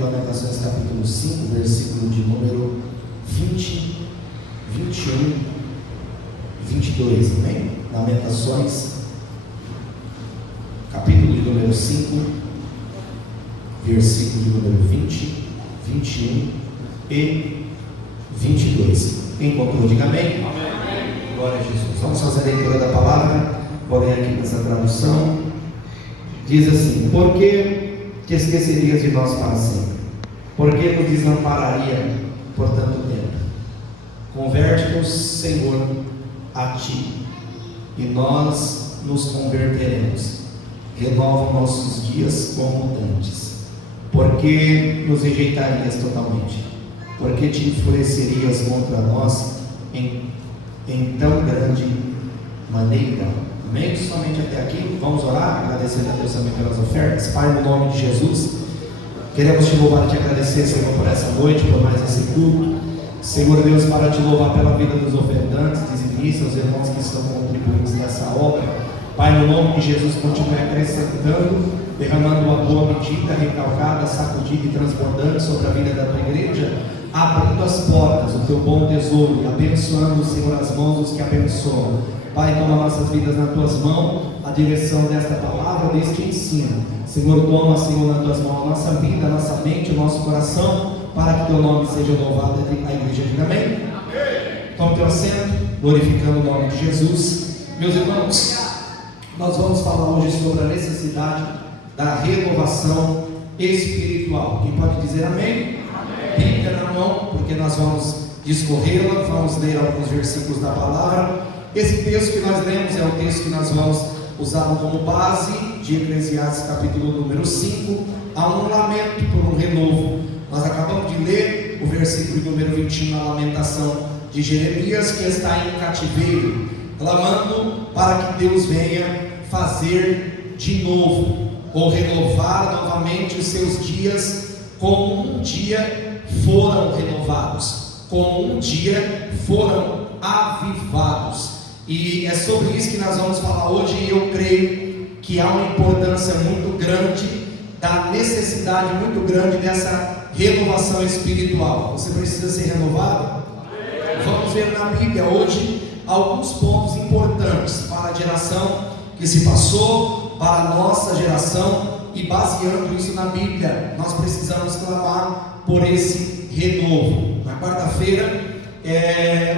Lamentações capítulo 5, versículo de número 20, 21, 22, amém? Lamentações capítulo de número 5, versículo de número 20, 21 e 22. Encontrou, diga amém? Amém. Glória a Jesus. Vamos fazer a leitura da palavra. Vou ler aqui nessa tradução. Diz assim: por que te esquecerias de nós para sempre? Por que nos desampararia por tanto tempo? Converte-nos, Senhor, a Ti, e nós nos converteremos. Renova nossos dias como antes. Por que nos rejeitarias totalmente? Por que te enfurecerias contra nós em tão grande maneira? Amém? Somente até aqui. Vamos orar, agradecendo a Deus também pelas ofertas. Pai, no nome de Jesus, queremos te louvar e te agradecer, Senhor, por essa noite, por mais esse culto. Senhor Deus, para te louvar pela vida dos ofertantes, dizimistas, os irmãos que estão contribuindo nessa obra. Pai, no nome de Jesus, continue acrescentando, derramando uma boa medida, recalcada, sacudida e transbordante sobre a vida da tua igreja, abrindo as portas, o teu bom tesouro, e abençoando, Senhor, as mãos dos que abençoam. Pai, toma nossas vidas nas tuas mãos, a direção desta palavra, deste ensino. Senhor, toma, Senhor, nas tuas mãos a nossa vida, a nossa mente, o nosso coração, para que teu nome seja louvado. A igreja diga amém? Amém. Tome teu assento, glorificando o nome de Jesus. Meus irmãos, nós vamos falar hoje sobre a necessidade da renovação espiritual. Quem pode dizer amém? Amém. Bíblia na mão, porque nós vamos discorrê-la, vamos ler alguns versículos da palavra. Esse texto que nós lemos é o texto que nós vamos usar como base de Eclesiastes capítulo número 5. Há um lamento por um renovo. Nós acabamos de ler o versículo número 21, a lamentação de Jeremias, que está em cativeiro, clamando para que Deus venha fazer de novo, ou renovar novamente os seus dias, como um dia foram renovados, como um dia foram avivados. E é sobre isso que nós vamos falar hoje, e eu creio que há uma importância muito grande, da necessidade muito grande dessa renovação espiritual. Você precisa ser renovado? Vamos ver na Bíblia hoje alguns pontos importantes para a geração que se passou, para a nossa geração, e baseando isso na Bíblia, nós precisamos clamar por esse renovo. Na quarta-feira,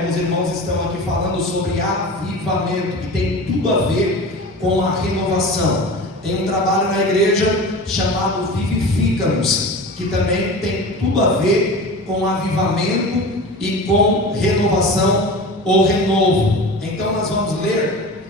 os irmãos estão aqui falando sobre avivamento, que tem tudo a ver com a renovação. Tem um trabalho na igreja chamado Vivifica-nos, que também tem tudo a ver com avivamento e com renovação ou renovo. Então nós vamos ler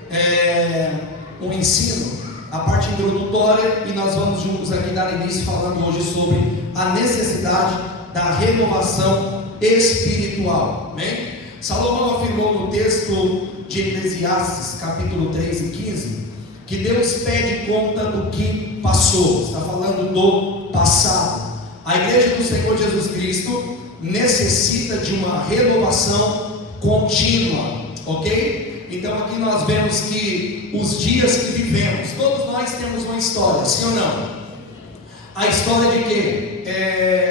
um ensino, a parte introdutória, e nós vamos juntos aqui dar início falando hoje sobre a necessidade da renovação espiritual. Amém? Salomão afirmou no texto de Eclesiastes capítulo 3 e 15 que Deus pede conta do que passou. Está falando do passado. A igreja do Senhor Jesus Cristo necessita de uma renovação contínua, ok? Então aqui nós vemos que os dias que vivemos, todos nós temos uma história, sim ou não? A história de quê?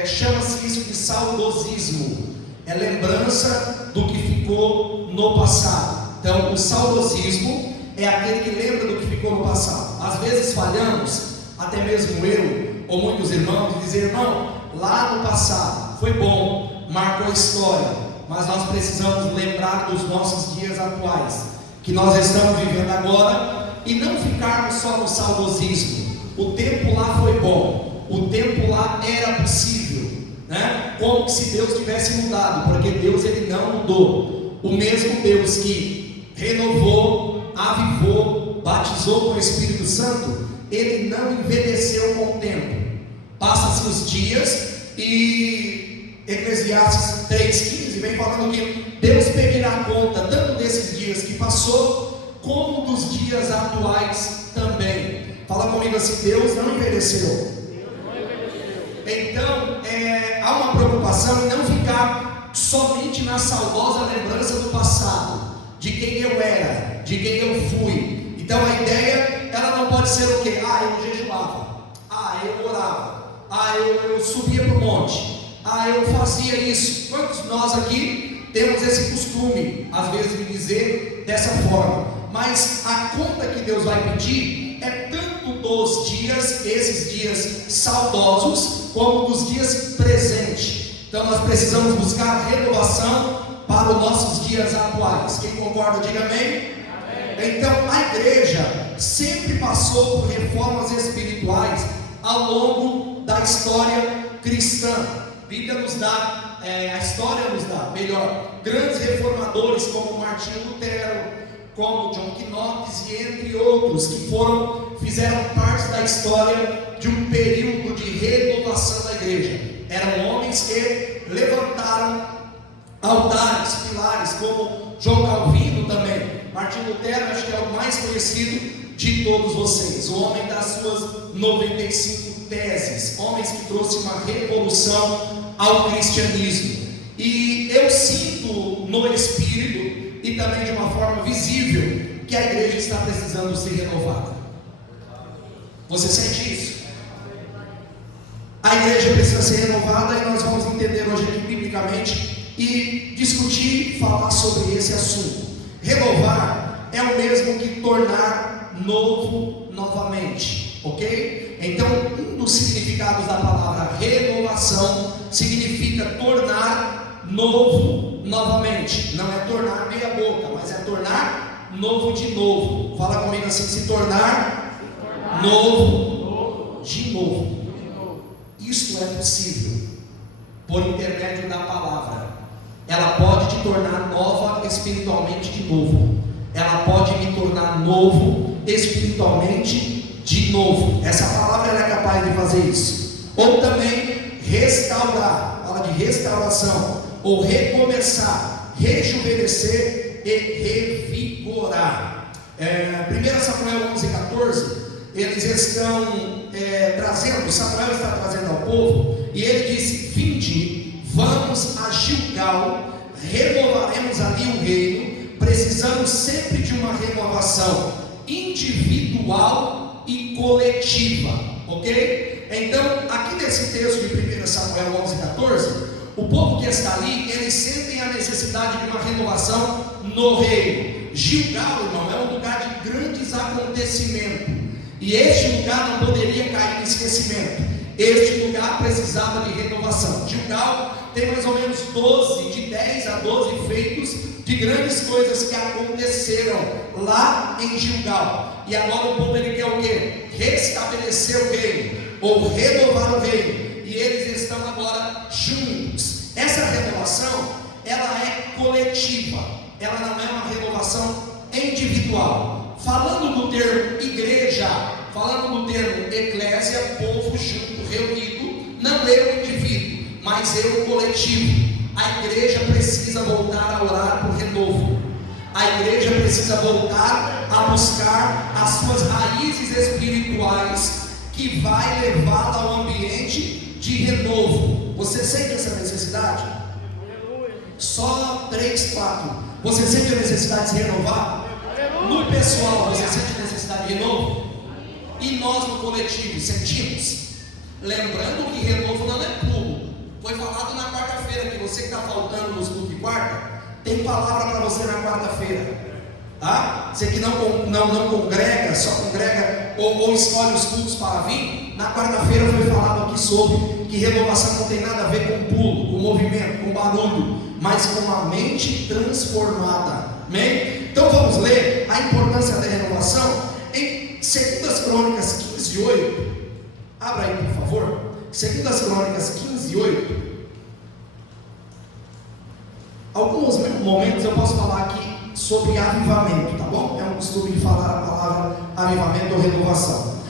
Chama-se isso de saudosismo. É lembrança do que ficou no passado. Então o saudosismo é aquele que lembra do que ficou no passado. Às vezes falhamos, até mesmo eu ou muitos irmãos, de dizer: irmão, lá no passado foi bom, marcou a história, mas nós precisamos lembrar dos nossos dias atuais, que nós estamos vivendo agora, e não ficarmos só no saudosismo. O tempo lá foi bom, o tempo lá era possível, né? Como se Deus tivesse mudado, porque Deus, ele não mudou. O mesmo Deus que renovou, avivou, batizou com o Espírito Santo, ele não envelheceu com o tempo. Passa-se os dias, e Eclesiastes 3,15 vem falando que Deus pedirá conta tanto desses dias que passou, como dos dias atuais também. Fala comigo assim: Deus não envelheceu. Então há uma preocupação em não ficar somente na saudosa lembrança do passado, de quem eu era, de quem eu fui. Então a ideia, ela não pode ser o quê? Eu jejuava, eu orava, eu subia para o monte, eu fazia isso. Quantos de nós aqui temos esse costume, às vezes, de dizer dessa forma? Mas a conta que Deus vai pedir é tanto dos dias, esses dias saudosos, como dos dias presentes. Então nós precisamos buscar renovação para os nossos dias atuais. Quem concorda, diga amém. Então a igreja sempre passou por reformas espirituais ao longo da história cristã. A Bíblia nos dá, a história nos dá, melhor, grandes reformadores como Martinho Lutero, como John Knox e entre outros que fizeram parte da história de um período de renovação da igreja. Eram homens que levantaram altares, pilares, como João Calvino também. Martinho Lutero, acho que é o mais conhecido de todos vocês, o homem das suas 95 teses, homens que trouxe uma revolução ao cristianismo. E eu sinto no espírito e também de uma forma visível que a igreja está precisando ser renovada. Você sente isso? A igreja precisa ser renovada e nós vamos entender hoje aqui biblicamente e discutir, falar sobre esse assunto. Renovar é o mesmo que tornar novo novamente, ok? Então, um dos significados da palavra renovação significa tornar novo novamente. Não é tornar meia boca, mas é tornar novo de novo. Fala comigo assim: se tornar novo de novo. Isto é possível por intermédio da palavra. Ela pode te tornar nova espiritualmente de novo. Ela pode me tornar novo espiritualmente de novo. Essa palavra ela é capaz de fazer isso. Ou também restaurar. Fala de restauração. Ou recomeçar, rejuvenescer e revigorar. 1 Samuel 11:14, eles estão trazendo, Samuel está trazendo ao povo, e ele disse: vinde, vamos a Gilgal, renovaremos ali o reino. Precisamos sempre de uma renovação individual e coletiva, ok? Então, aqui nesse texto de 1 Samuel 11:14, o povo que está ali, eles sentem a necessidade de uma renovação no reino. Gilgal, irmão, é um lugar de grandes acontecimentos, e este lugar não poderia cair em esquecimento. Este lugar precisava de renovação. Gilgal tem mais ou menos 10 a 12 feitos de grandes coisas que aconteceram lá em Gilgal. E agora o povo ele quer o quê? Restabelecer o reino, ou renovar o reino. E eles estão agora juntos. Essa renovação, ela é coletiva. Ela não é uma renovação individual. Falando do termo igreja, falando do termo eclésia, povo junto, reunido, não eu indivíduo, mas eu coletivo. A igreja precisa voltar a orar por renovo. A igreja precisa voltar a buscar as suas raízes espirituais, que vai levá-la ao ambiente de renovo. Você sente essa necessidade? Só 3, 4. Você sente a necessidade de se renovar? No pessoal, você sente necessidade de renovo? E nós no coletivo sentimos? Lembrando que renovo não é pulo. Foi falado na quarta-feira que você que está faltando nos cultos de quarta, tem palavra para você na quarta-feira, tá? Você que não congrega, só congrega ou escolhe os cultos para vir, na quarta-feira foi falado aqui sobre que renovação não tem nada a ver com pulo, com movimento, com barulho, mas com a mente transformada. Amém? Então vamos ler a importância da renovação em 2 Crônicas 15:8. Abra aí, por favor. 2 Crônicas 15:8. Alguns momentos eu posso falar aqui sobre avivamento, tá bom? É um costume de falar a palavra avivamento ou renovação.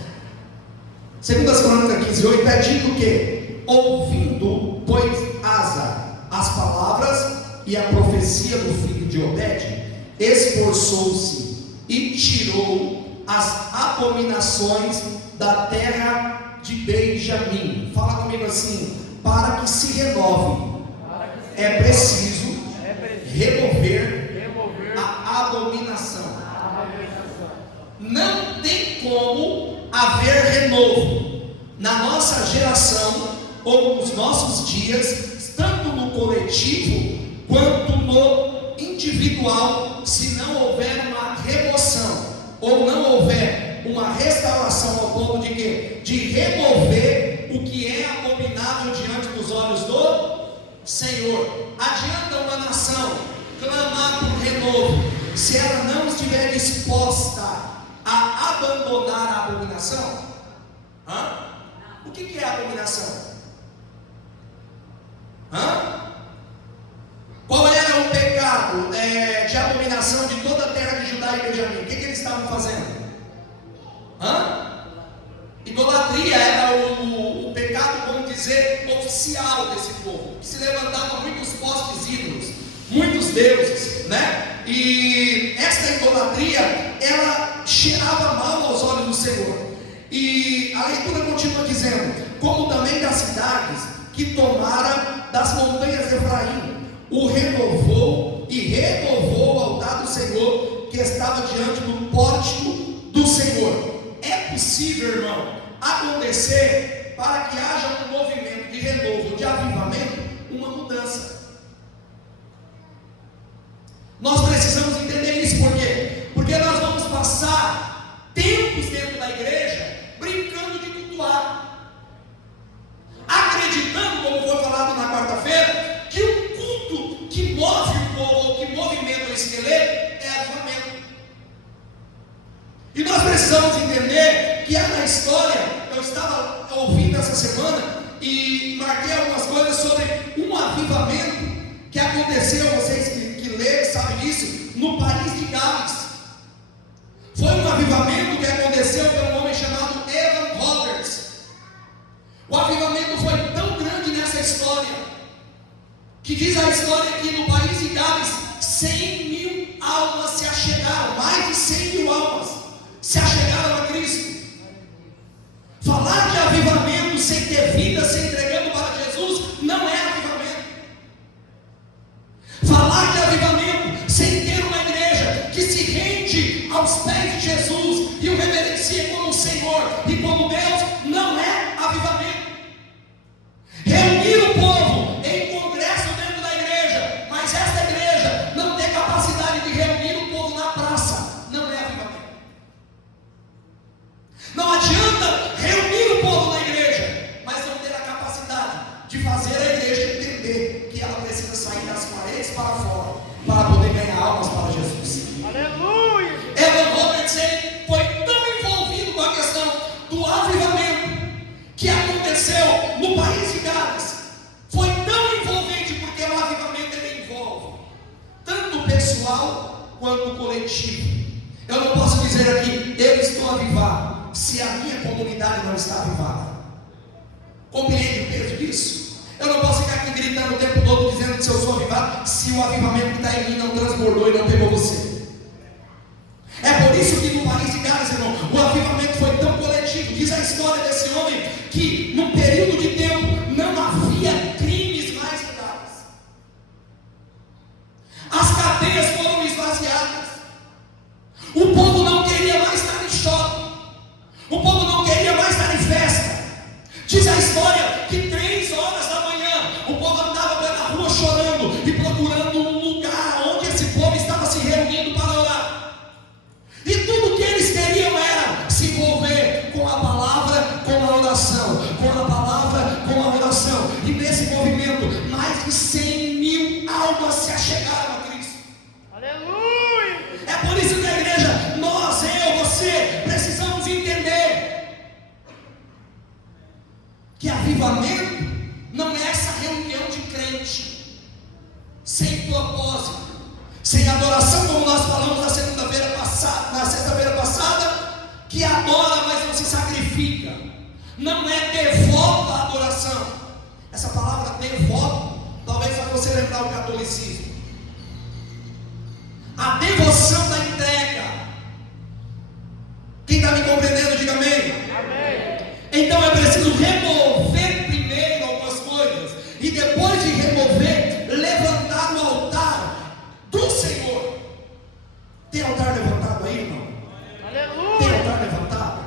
2 Crônicas 15:8 é dito que, ouvindo, pois, Asa, as palavras e a profecia do filho de Obed, esforçou-se e tirou as abominações da terra de Benjamim. Fala comigo assim: para que se renove, é preciso remover a abominação. Não tem como haver renovo, na nossa geração ou nos nossos dias, tanto no coletivo quanto no individual, se não houver uma remoção ou não houver uma restauração ao ponto de quê? De remover o que é abominável diante dos olhos do Senhor. Adianta uma nação clamar por renovo se ela não estiver disposta a abandonar a abominação? O que é abominação? Qual era o pecado de abominação de toda a terra de Judá e Benjamim? O que eles estavam fazendo? Idolatria era o pecado, vamos dizer, oficial desse povo, que se levantava muitos postes ídolos, muitos deuses, né? E esta idolatria, ela cheirava mal aos olhos do Senhor. E a leitura continua dizendo: como também das cidades que tomara das montanhas de Efraim, o renovou e renovou o altar do Senhor que estava diante do pórtico do Senhor. É possível, irmão, acontecer para que haja um movimento de renovo, de avivamento, uma mudança. Nós precisamos entender isso. Por quê? Porque nós vamos passar tempos dentro da igreja brincando de cultuar, acreditando, como foi falado na quarta-feira, que o culto que move o povo, ou que movimenta o esqueleto, é avivamento. E nós precisamos entender que na história, eu estava ouvindo essa semana e marquei algumas coisas sobre um avivamento que aconteceu, vocês que leram sabem disso, no país de Gales. Foi um avivamento que aconteceu por um homem chamado Evan Roberts. O avivamento foi tão grande nessa história, que diz a história que no país de Gales 100.000 almas se achegaram, mais de 100.000 almas se achegaram a Cristo. Falar de avivamento sem ter vida, se entregando para Jesus, não é avivamento. Falar de avivamento sem ter uma igreja que se rende aos pés de Jesus e o reverencia como Senhor e como Deus, não é avivamento. Reunir o povo em congresso dentro da igreja, mas esta igreja não tem capacidade de reunir o povo na praça, não é avivamento. Não adianta reunir o povo na igreja, mas não ter a capacidade de fazer a igreja entender que ela precisa sair das paredes para fora, para poder ganhar almas para Jesus. Aleluia! Evan Roberts foi tão envolvido com a questão do avivamento que aconteceu no país de Gales. Foi tão envolvente porque o avivamento ele envolve tanto o pessoal quanto o coletivo. Eu não posso dizer aqui, eu estou avivado, se a minha comunidade não está avivada. Compreende o peso disso? Eu não posso ficar aqui gritando o tempo todo dizendo que se eu sou avivado, se o avivamento que está em mim não transbordou e não pegou você. É por isso que no país de Gales, irmão, o avivamento foi tão coletivo. Diz a história desse homem que num período de tempo não havia crimes mais em Gales. As cadeias foram esvaziadas. O povo não queria mais estar em shopping. O povo não queria mais estar em festa. Diz a história que 3 horas da manhã o povo andava pela rua chorando e procurando um lugar onde esse povo estava se reunindo para orar. E tudo que eles queriam era se envolver com a palavra, com a oração, com a palavra, com a oração. E nesse movimento, mais de 100.000 almas se achegaram a Cristo. Aleluia! É por isso que a igreja, nós, eu, você, precisamos entender que avivamento não é essa reunião de crente sem propósito, sem adoração, como nós falamos na sexta-feira passada, que adora, mas não se sacrifica. Não é devoto à adoração. Essa palavra devoto, talvez para você lembrar o catolicismo. A devoção da entrega. Quem está me compreendendo, diga amém. Amém. Então é preciso remover primeiro algumas coisas, e depois de remover, levantar o altar do Senhor. Tem altar levantado aí, irmão? Aleluia! Tem altar levantado?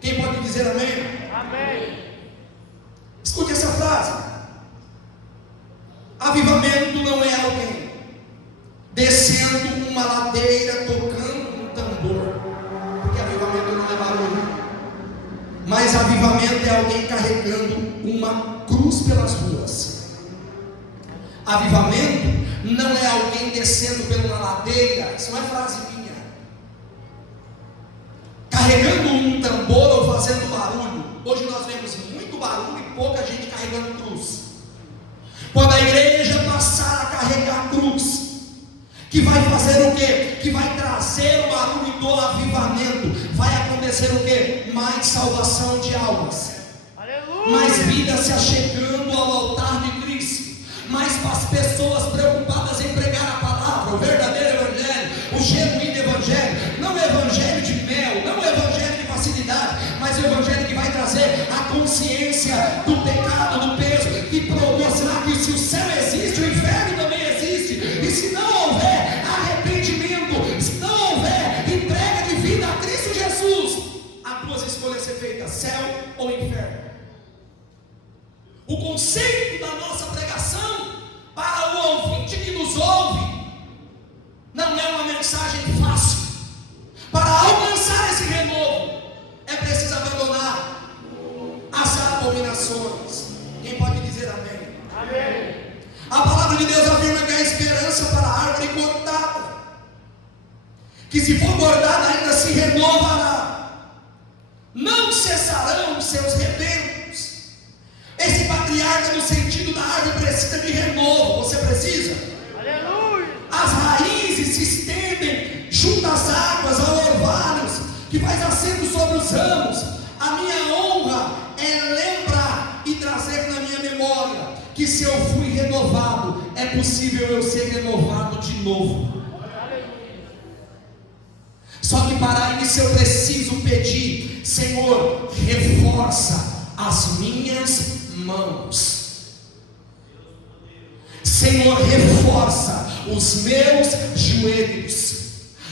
Quem pode dizer amém? Amém. avivamento é alguém carregando uma cruz pelas ruas. Avivamento não é alguém descendo por uma ladeira, isso não é frase minha, carregando um tambor ou fazendo barulho. Hoje nós vemos muito barulho e pouca gente carregando cruz. Quando a igreja passar a carregar cruz, que vai fazer o quê? Que vai trazer o barulho do avivamento. Vai acontecer o quê? Mais salvação de almas, Aleluia. mais vida se achegando ao altar de Cristo, mais as pessoas preocupadas em pregar a palavra, o verdadeiro evangelho, o genuíno evangelho, não o evangelho de mel, não o evangelho de facilidade, mas o evangelho que vai trazer a consciência do pecado, do peso, e mostrar que se o céu existe, o inferno também existe, e se não houver arrependimento, se não houver entrega de vida a Cristo Jesus, há duas escolhas a ser feitas: céu ou inferno. O conceito da nossa pregação para o ouvinte que nos ouve não é uma mensagem fácil. Para alcançar esse renovo é preciso abandonar as abominações. Quem pode dizer amém? Amém. A palavra de Deus afirma que há esperança para a árvore cortada, que se for cortada ainda se renovará, não cessarão os seus rebentos. Esse patriarca, no sentido da árvore, precisa de renovo. Você precisa? Aleluia. As raízes se estendem junto às águas, a orvalhos, que faz assento sobre os ramos. A minha honra é lembrar e trazer na minha memória que se eu fui renovado, é possível eu ser renovado de novo. Só que para isso eu preciso pedir: Senhor, reforça as minhas mãos. Senhor, reforça os meus joelhos.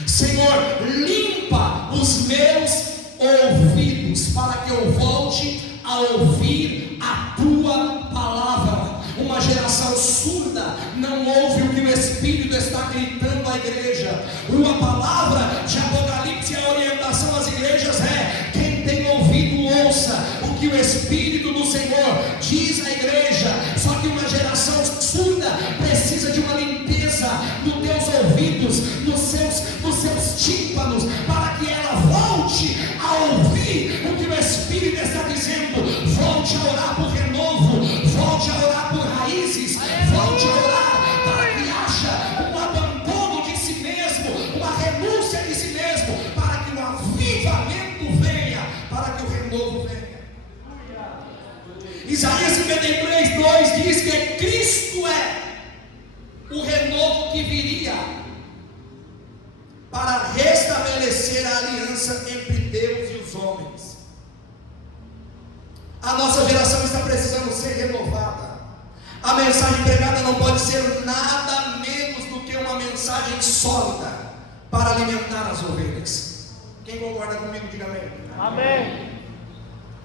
Senhor, limpa os meus ouvidos, para que eu volte a ouvir a tua palavra. Uma geração surda não ouve o que o Espírito está gritando à igreja. Uma palavra de Apocalipse, a orientação às igrejas é: quem tem ouvido, ouça o que o Espírito do Senhor diz à igreja. Só que uma geração surda precisa de uma limpeza nos teus ouvidos, nos seus tímpanos, para que ela volte a ouvir o que o Espírito está dizendo. Volte a orar por renovo, volte a orar por raízes, volte a orar para que haja um abandono de si mesmo, uma renúncia de si mesmo, para que o avivamento venha, para que o renovo venha. Isaías 53:2 diz que Cristo é o renovo que viria para restabelecer a aliança entre Deus e os homens. A nossa geração está precisando ser renovada. A mensagem pregada não pode ser nada menos do que uma mensagem sólida para alimentar as ovelhas. Quem concorda comigo, diga amém. Amém.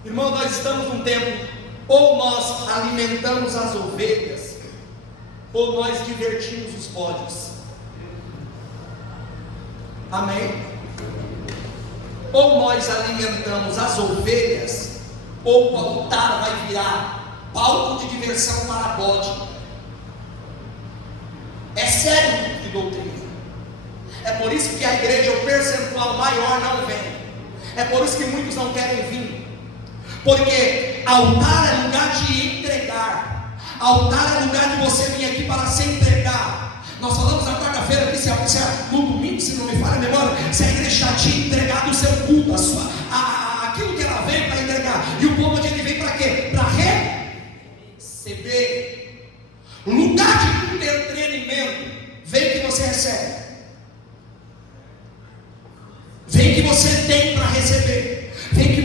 Irmão, nós estamos num tempo, ou nós alimentamos as ovelhas, ou nós divertimos os bodes. Amém? Ou nós alimentamos as ovelhas, ou o altar vai virar palco de diversão para bode. É sério de doutrina. É por isso que a igreja, o percentual maior não vem. É por isso que muitos não querem vir. Porque altar é lugar de entregar. Altar é lugar de você vir aqui para se entregar. Nós falamos na quarta-feira que no domingo, se não me falha a memória, se a igreja já tinha entregado o seu culto, aquilo que ela veio para entregar. E o povo de ele vem para quê? Para receber. Lugar de entretenimento. Vem que você recebe. Vem que você tem para receber. Vem que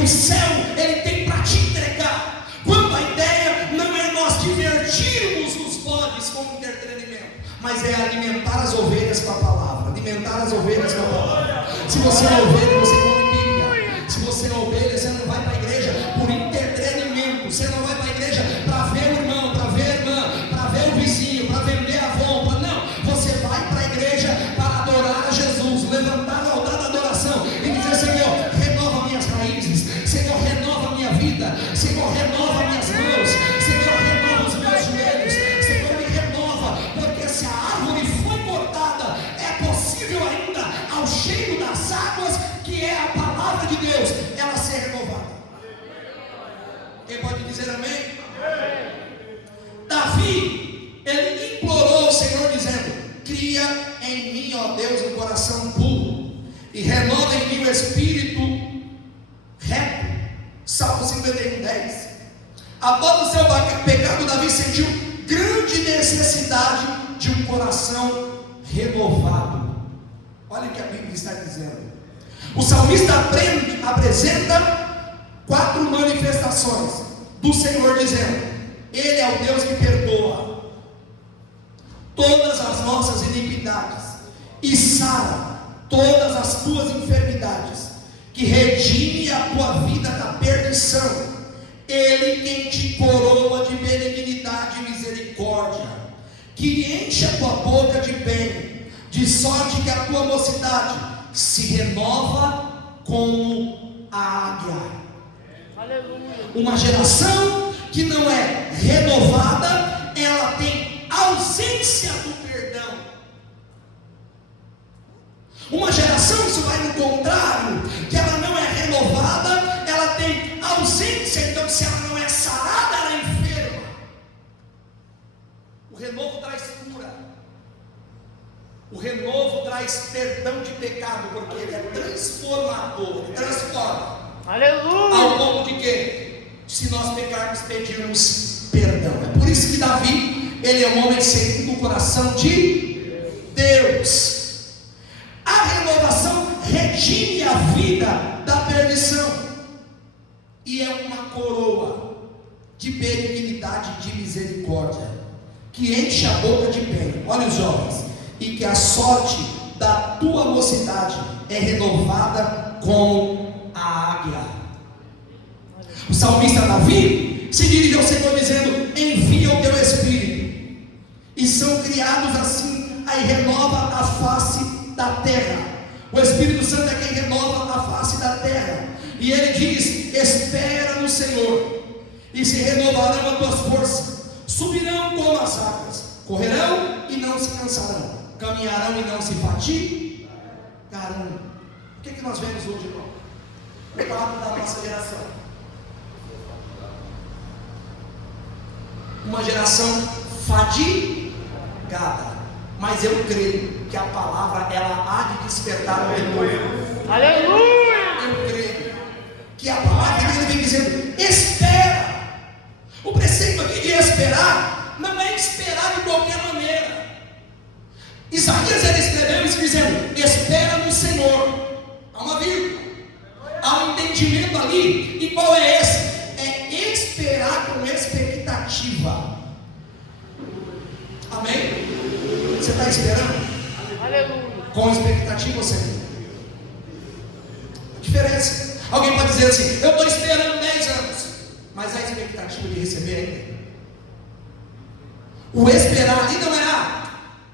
o céu ele tem para te entregar. Quando a ideia não é nós divertirmos os bodes com entretenimento, mas é alimentar as ovelhas com a palavra. Alimentar as ovelhas com a palavra. Se você é ovelha, você come Bíblia. Se você é ovelha, você não vai para a igreja por entretenimento. Você não vai para a igreja para ver o irmão, para ver a irmã, para ver o vizinho, para vender a avó. Não, você vai para a igreja para adorar a Jesus, levantar o altar da adoração e dizer: Senhor, renova minhas raízes, Senhor, renova minha vida. ó Deus, um coração puro, e renova em mim o espírito reto. Salmo 51:10. Após o seu pecado, Davi sentiu grande necessidade de um coração renovado. Olha o que a Bíblia está dizendo. O salmista apresenta 4 manifestações do Senhor, dizendo: Ele é o Deus que perdoa todas as nossas iniquidades e sara todas as tuas enfermidades, que redime a tua vida da perdição. Ele quem te coroa de benignidade e misericórdia, que enche a tua boca de bem, de sorte que a tua mocidade se renova como a águia. Aleluia. Uma geração que não é renovada, ela tem ausência do perdão. Uma geração, isso vai no contrário, que ela não é renovada, ela tem ausência. Então, se ela não é sarada, ela é enferma. O renovo traz cura. O renovo traz perdão de pecado, porque ele é transformador, ele transforma. Aleluia. Ao ponto de que, se nós pecarmos, pedirmos perdão. É por isso que Davi, ele é um homem segundo o coração de Deus. A renovação redime a vida da perdição, e é uma coroa de benignidade e de misericórdia, que enche a boca de bem. Olha os jovens, e que a sorte da tua mocidade é renovada como a águia. O salmista Davi se dirige ao Senhor dizendo: envia o teu Espírito, e são criados assim, aí renova a face da terra. O Espírito Santo é quem renova a face da terra, e ele diz: espera no Senhor, e se renovarão as tuas forças, subirão como as águas, correrão e não se cansarão, caminharão e não se fatigarão. O que nós vemos hoje, irmão? O quadro da nossa geração: uma geração fadigada. Mas eu creio que a palavra, ela há de despertar o renovo. Aleluia. Eu creio que a palavra dele vem dizendo: espera. O preceito aqui de esperar não é esperar de qualquer maneira. Isaías, ele escreveu isso dizendo: espera no Senhor. Há uma vírgula, há um entendimento ali. E qual é esse? É esperar com expectativa. Amém? Você está esperando? Aleluia. Com expectativa, Senhor. A diferença. Alguém pode dizer assim: eu estou esperando 10 anos, mas a expectativa de receber ainda. O esperar ali não é: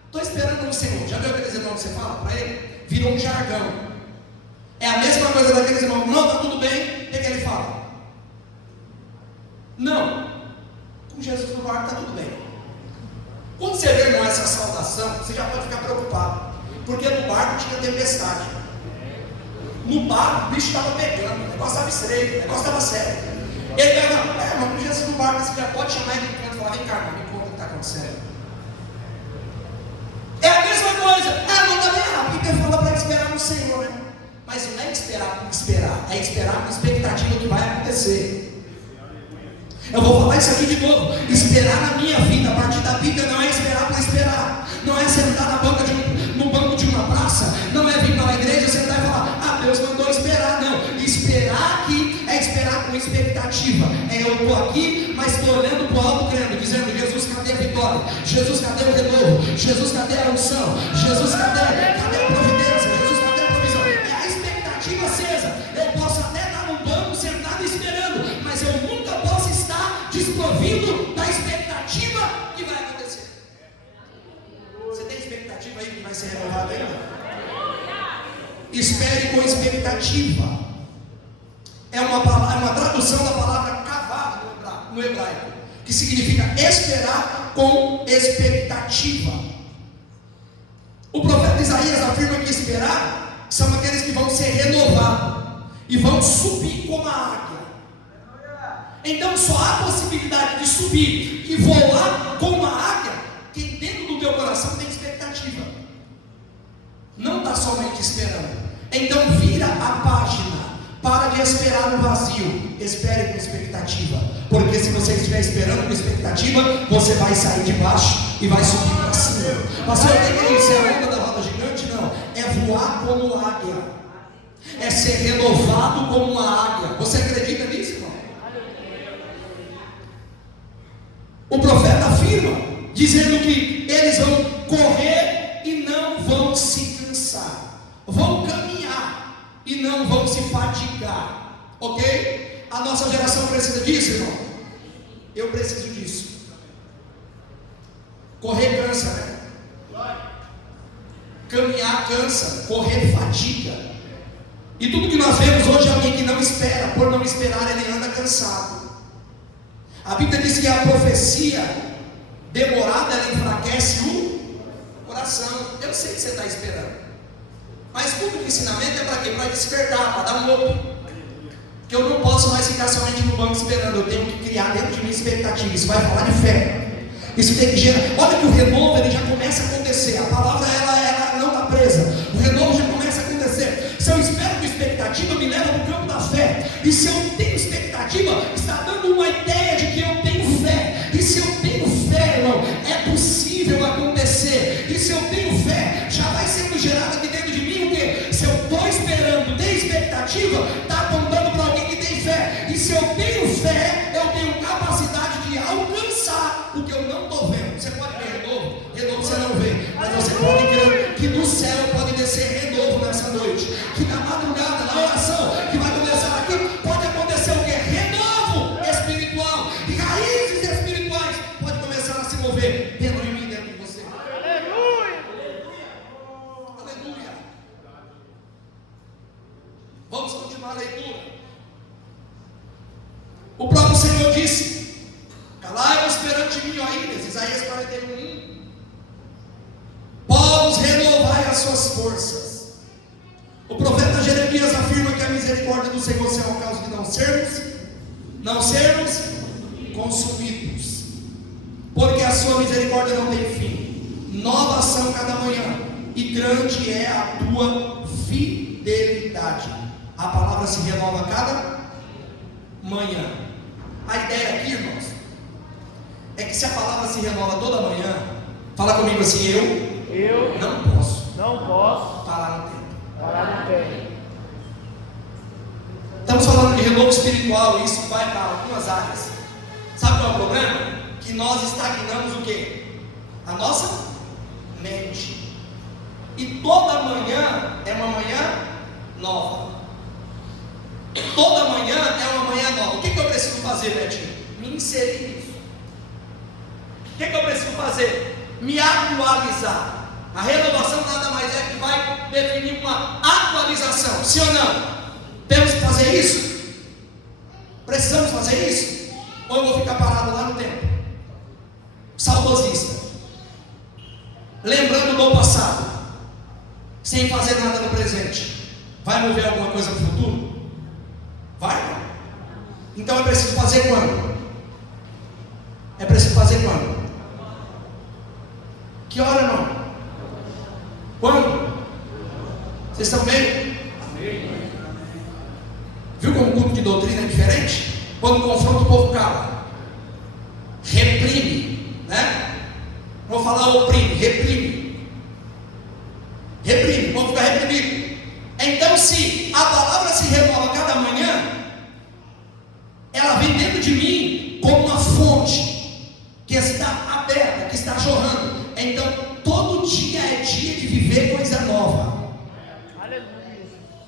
estou esperando no Senhor. Já viu aqueles irmãos que você fala para ele? Virou um jargão. É a mesma coisa daqueles irmãos: não, está tudo bem. O que ele fala? Não, com Jesus no barco está tudo bem. Quando você vê, irmão, essa saudação, você já pode ficar preocupado, porque no barco tinha tempestade. No barco o bicho estava pegando, o negócio estava estreito, o negócio estava sério. Ele pega: irmão, com Jesus no barco, você já pode chamar ele de canto e falar: vem cá, irmão, me conta o que está acontecendo. É a mesma coisa. Não está bem errado, porque fala para esperar no Senhor, né? Mas não é esperar por esperar, é esperar com expectativa que vai acontecer. Eu vou falar isso aqui de novo: esperar na minha vida, a partir da Bíblia, não é esperar por esperar, não é sentar no banco de uma praça, não é vir para a igreja, sentar e falar: Deus mandou esperar. Não, esperar aqui é esperar com expectativa. Eu estou aqui, mas estou olhando para o alto, crendo, dizendo: Jesus, cadê a vitória? Jesus, cadê o renovo? Jesus, cadê a unção? Jesus, cadê a providência? Jesus, cadê a provisão? É a expectativa acesa. Eu posso até estar num banco sentado esperando, mas eu nunca posso estar desprovido da expectativa que vai acontecer. Você tem expectativa aí que vai ser renovado ainda? Espere com expectativa. É uma tradução da palavra cavalo no hebraico, que significa esperar com expectativa. O profeta Isaías afirma que esperar são aqueles que vão ser renovados e vão subir como a águia. Então só há possibilidade de subir e voar como a águia quem dentro do teu coração tem expectativa. está somente esperando. Então vira a página. Para de esperar no vazio. Espere com expectativa. Porque se você estiver esperando com expectativa, você vai sair de baixo e vai subir para cima. Pastor, eu tenho que ser a onda da roda gigante? Não. É voar como águia. É ser renovado como uma águia. Você acredita nisso, irmão? O profeta afirma, dizendo que eles vão correr e não vão se cansar. Vão caminhar e não vão se fatigar. Ok? A nossa geração precisa disso, irmão. Eu preciso disso. Correr cansa, né? Caminhar cansa, correr fatiga. E tudo que nós vemos hoje é alguém que não espera. Por não esperar, ele anda cansado. A Bíblia diz que a profecia demorada, ela enfraquece o coração. Eu sei que você está esperando, mas tudo o ensinamento é para quê? Para despertar, para dar um up. Porque eu não posso mais ficar somente no banco esperando. Eu tenho que criar dentro de mim expectativa. Isso vai falar de fé. Isso tem que gerar. Olha que o renovo ele já começa a acontecer. A palavra ela não está presa. O renovo já começa a acontecer. Se eu espero com expectativa, me leva para o campo da fé. E se eu tenho expectativa, está dando uma ideia de que eu tenho fé. E se eu tenho fé, irmão, é possível acontecer. E se eu tenho fé, já vai sendo gerado aqui dentro de mim o quê? Se eu estou esperando, tenho expectativa, está apontando para alguém que tem fé. E se eu tenho fé, eu tenho capacidade de alcançar o que eu não estou vendo. Você pode ver renovo? Renovo você não vê, mas você pode crer que do céu pode descer renovo nessa noite. Que na madrugada, na oração que vai começar aqui, pode acontecer o quê? Renovo espiritual. E raízes espirituais pode começar a se mover dentro de mim, dentro de você. Aleluia. Aleluia. Vamos continuar a leitura. O próprio Senhor disse: calai-vos perante mim, ó ilhas. Isaías 41:1. Povos, renovai as suas forças. O profeta Jeremias afirma que a misericórdia do Senhor será o caso de não sermos consumidos, porque a sua misericórdia não tem fim. Novas são cada manhã, e grande é a tua fidelidade. A palavra se renova a cada manhã. A ideia aqui, irmãos, é que se a palavra se renova toda manhã, fala comigo assim: eu não posso parar no tempo. Estamos falando de renovo espiritual, e isso vai para algumas áreas. Sabe qual é o problema? Que nós estagnamos o quê? A nossa mente. E toda manhã é uma manhã nova. Toda manhã é uma manhã nova. O que eu preciso fazer, Betinho? Me inserir nisso. O que eu preciso fazer? Me atualizar. A renovação nada mais é que vai definir uma atualização. Sim ou não? Temos que fazer isso? Precisamos fazer isso? Ou eu vou ficar parado lá no tempo? Saudosista, lembrando do passado, sem fazer nada no presente. Vai mover alguma coisa no futuro? Vai não. Então é preciso fazer quando? É preciso fazer quando? Que hora, não? Quando? Vocês estão bem? Viu como o culto de doutrina é diferente? Quando confronta, o povo cala, reprime, né? Não vou falar oprime, reprime, o povo fica reprimido. Então, se a palavra se renova cada manhã, ela vem dentro de mim como uma fonte que está aberta, que está jorrando. Então, todo dia é dia de viver coisa nova.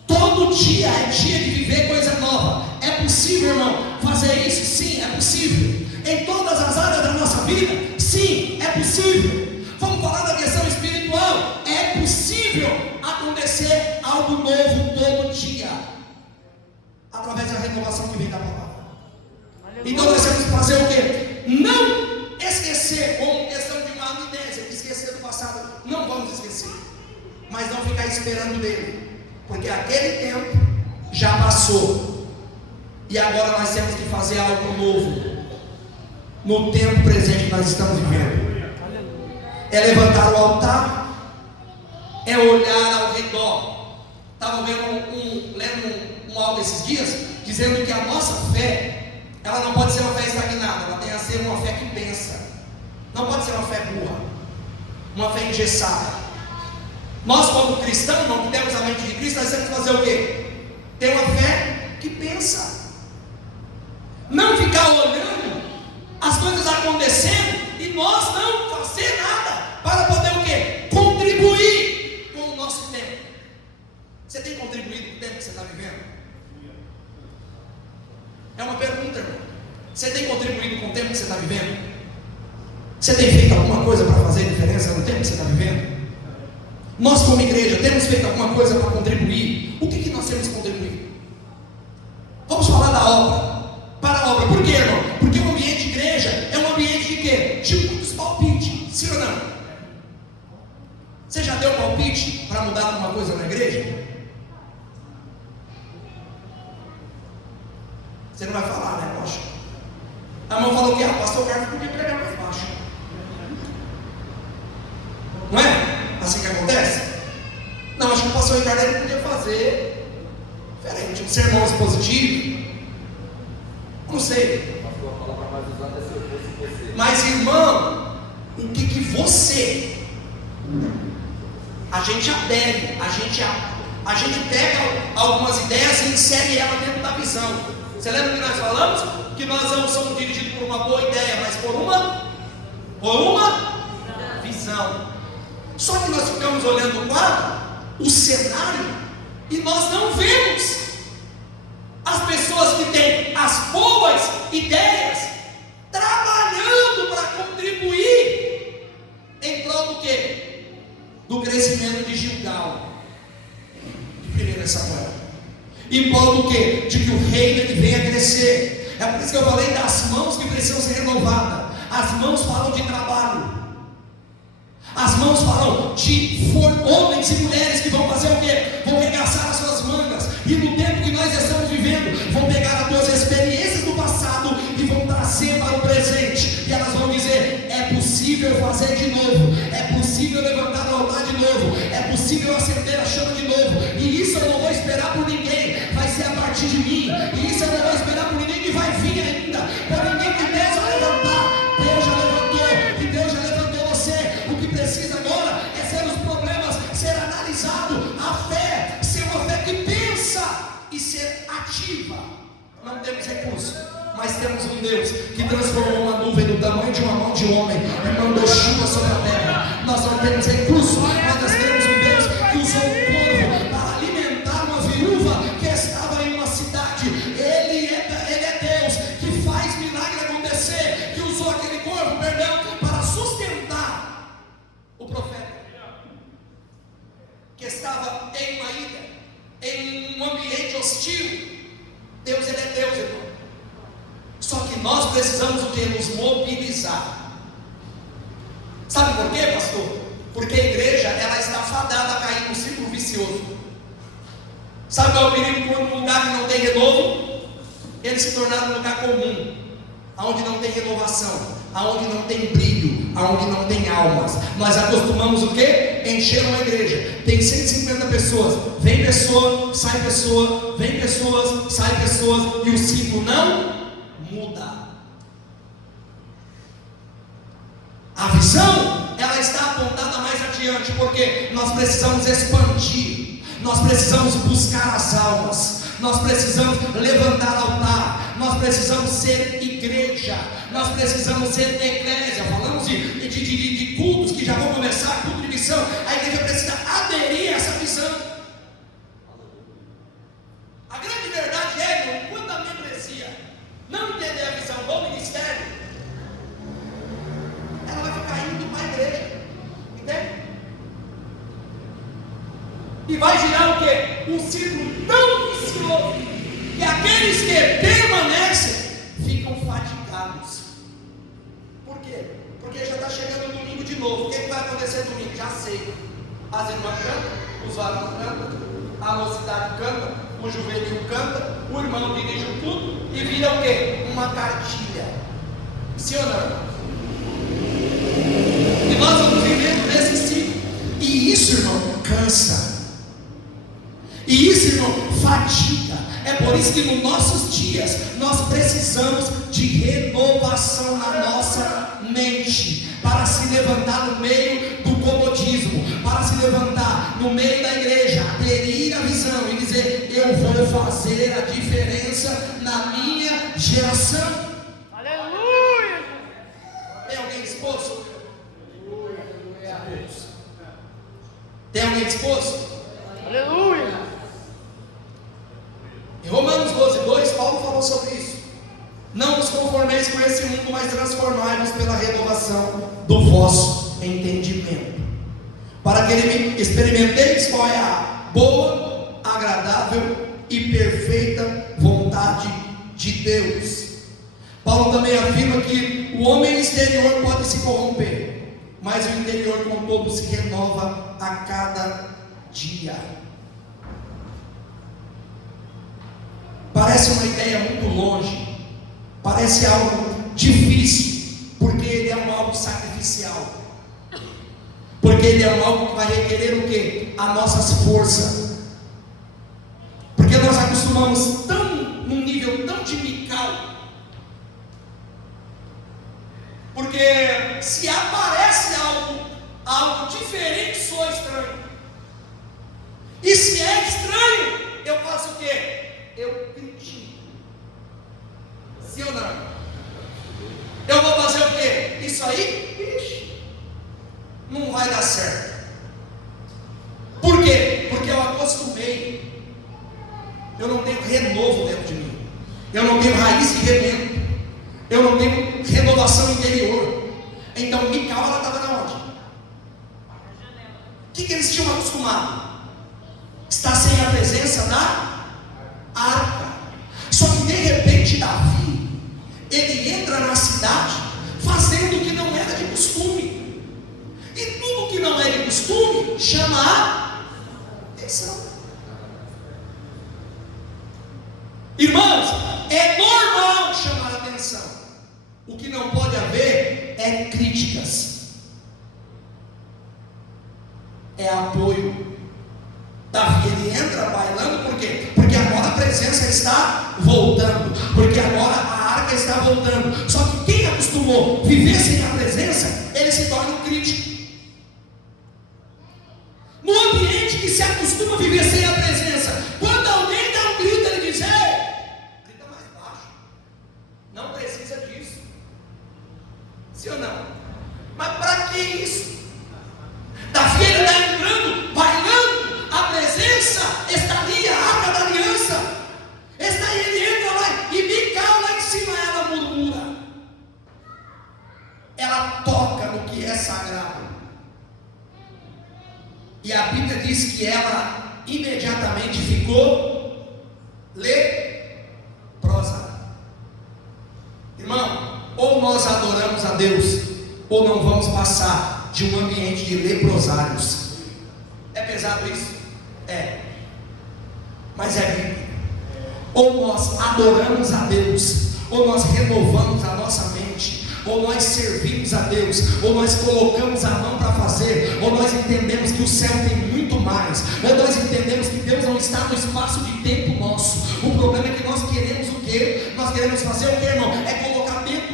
Todo dia é dia de viver coisa nova. É possível, irmão, fazer isso? Sim, é possível. Em todas as áreas da nossa vida? Sim, é possível. Vamos falar da questão espiritual? É possível acontecer algo novo todo dia, através da renovação que vem da palavra. Então nós temos que fazer o quê? Não esquecer, como questão de uma amnésia, de esquecer do passado. Não vamos esquecer, mas não ficar esperando dele. Porque aquele tempo já passou, e agora nós temos que fazer algo novo no tempo presente que nós estamos vivendo. É levantar o altar, é olhar ao redor. Estava lendo algo esses dias, dizendo que a nossa fé, ela não pode ser uma fé estagnada, ela tem a ser uma fé que pensa. Não pode ser uma fé burra, uma fé engessada. Nós, como cristãos, não temos a mente de Cristo, nós temos que fazer o quê? Ter uma fé que pensa. Não ficar olhando as coisas acontecendo e nós não fazer nada para poder o quê? Contribuir com o nosso tempo. Você tem contribuído com o tempo que você está vivendo? É uma pergunta, irmão. Você tem contribuído com o tempo que você está vivendo? Você tem feito alguma coisa para fazer diferença no tempo que você está vivendo? Nós, como igreja, temos feito alguma coisa para contribuir? O que nós temos contribuído? Vamos falar da obra. Para a obra. Por quê, irmão? Porque o ambiente de igreja é um ambiente de quê? De muitos palpites. Sim ou não? Você já deu palpite para mudar alguma coisa na igreja? Você não vai falar, né, poxa? A irmã falou que o pastor Carlos podia pregar mais baixo. Não é assim que acontece? Não, acho que o pastor Ricardo podia fazer diferente, um sermão expositivo. Não sei. Mas, irmão, o que você, a gente adere, a gente pega algumas ideias e insere ela dentro da visão. Você lembra que nós falamos? Que nós não somos dirigidos por uma boa ideia, mas por uma visão. Só que nós ficamos olhando o quadro, o cenário, e nós não vemos as pessoas que têm as boas ideias trabalhando para contribuir em prol do quê? Do crescimento de Gilgal, de 1 Samuel, em prol do quê? De que o reino ele venha crescer. É por isso que eu falei das mãos que precisam ser renovadas. As mãos falam de trabalho. As mãos falam de homens e mulheres que vão fazer o quê? Vão regaçar as suas mangas. E no tempo que nós estamos vivendo, vão pegar as suas experiências do passado e vão trazer para o presente. E elas vão dizer: é possível fazer de novo. É possível levantar o altar de novo. É possível acender a chama de novo. E isso eu não vou esperar por ninguém. Vai ser a partir de mim. E isso eu não vou esperar por ninguém que vai vir ainda. Por ninguém que Deus vai levantar. Deus já levantou. E Deus já levantou você. O que precisa agora é ser os problemas, ser analisado, a fé, ser uma fé que pensa e ser ativa. Não temos recurso, mas temos um Deus que transformou uma nuvem do tamanho de uma mão de homem e mandou chuva sobre a terra. Nós não temos recurso, mas nós temos um Deus que usou um corvo para alimentar uma viúva que estava em uma cidade. Ele é Deus que faz milagre acontecer, que usou aquele corvo, para sustentar o profeta que estava em uma ilha, em um ambiente hostil. Deus, ele é Deus, irmão. Só que nós precisamos o que? Nos mobilizar. Sabe por quê, pastor? Porque a igreja, ela está fadada a cair num círculo vicioso. Sabe qual é o perigo? Quando um lugar que não tem renovo, ele se tornar um lugar comum, aonde não tem renovação, aonde não tem brilho, aonde não tem almas. Nós acostumamos o quê? Encher uma igreja. Tem 150 pessoas, vem pessoa, sai pessoa, vem pessoas, sai pessoas, e o ciclo não muda. A visão, ela está apontada mais adiante, porque nós precisamos expandir, nós precisamos buscar as almas, nós precisamos levantar altar, nós precisamos ser igreja, nós precisamos ser eclésia. Falamos de cultos que já vão começar, culto de missão. A igreja precisa aderir a essa visão. A grande verdade é, enquanto a membresia não entender a visão do ministério, ela vai ficar indo para a igreja, entende? E vai girar o quê? Um círculo tão vicioso que aqueles que permanecem ficam fatigados. Por quê? Porque já está chegando o domingo de novo. O que vai acontecer domingo? Já sei. As irmãs cantam, os varões cantam, a mocidade canta, o juvenil canta, o irmão dirige o culto e vira o quê? Uma cartilha. Sim ou não? E nós vamos vivendo nesse ciclo. E isso, irmão, cansa. Deus que nos nossos dias nós precisamos de renovação na nossa mente, para se levantar no meio do comodismo, para se levantar no meio da igreja, aderir à visão e dizer: eu vou fazer a diferença na minha geração. Aleluia. Tem alguém disposto? Tem alguém disposto? Aleluia. Em Romanos 12:2, Paulo falou sobre isso. Não vos conformeis com esse mundo, mas transformai-vos pela renovação do vosso entendimento, para que experimenteis qual é a boa, agradável e perfeita vontade de Deus. Paulo também afirma que o homem exterior pode se corromper, mas o interior contudo se renova a cada dia. Parece uma ideia muito longe, parece algo difícil, porque ele é algo sacrificial, porque ele é algo que vai requerer o quê? As nossas forças, porque nós acostumamos num nível tão timical, porque se aparece algo diferente, sou estranho, e se é estranho, eu faço o quê? Eu critico. Sim ou não? Eu vou fazer o quê? Isso aí, ixi, não vai dar certo. Por quê? Porque eu acostumei. Eu não tenho renovo dentro de mim. Eu não tenho raiz de remendo. Eu não tenho renovação interior. Então Mical, ela estava na onde? O que eles tinham acostumado? Está sem a presença da arca. Só que de repente Davi, ele entra na cidade fazendo o que não era de costume, e tudo que não é de costume chama a atenção. Irmãos, é normal chamar a atenção. O que não pode haver é críticas, é apoio. Davi, ele entra bailando, por quê? Porque agora a presença está voltando, porque agora a arca está voltando. Só que quem acostumou viver sem a presença, ele se torna um crítico. No ambiente que se acostuma a viver sem a presença, quando alguém dá um grito, ele diz: ei, grita mais baixo, não precisa disso. Sim ou não? Mas para que isso? Davi, ele está entrando, bailando. A presença está ali, a arca da aliança está aí, ele entra lá, e Mical lá em cima, ela murmura, ela toca no que é sagrado, e a Bíblia diz que ela imediatamente ficou leprosa. Irmão, ou nós adoramos a Deus, ou não vamos passar de um ambiente de leprosários. É pesado isso? É, mas é bíblico. Ou nós adoramos a Deus, ou nós renovamos a nossa mente, ou nós servimos a Deus, ou nós colocamos a mão para fazer, ou nós entendemos que o céu tem muito mais, ou nós entendemos que Deus não está no espaço de tempo nosso. O problema é que nós queremos o quê? Nós queremos fazer o quê, irmão? É colocar Deus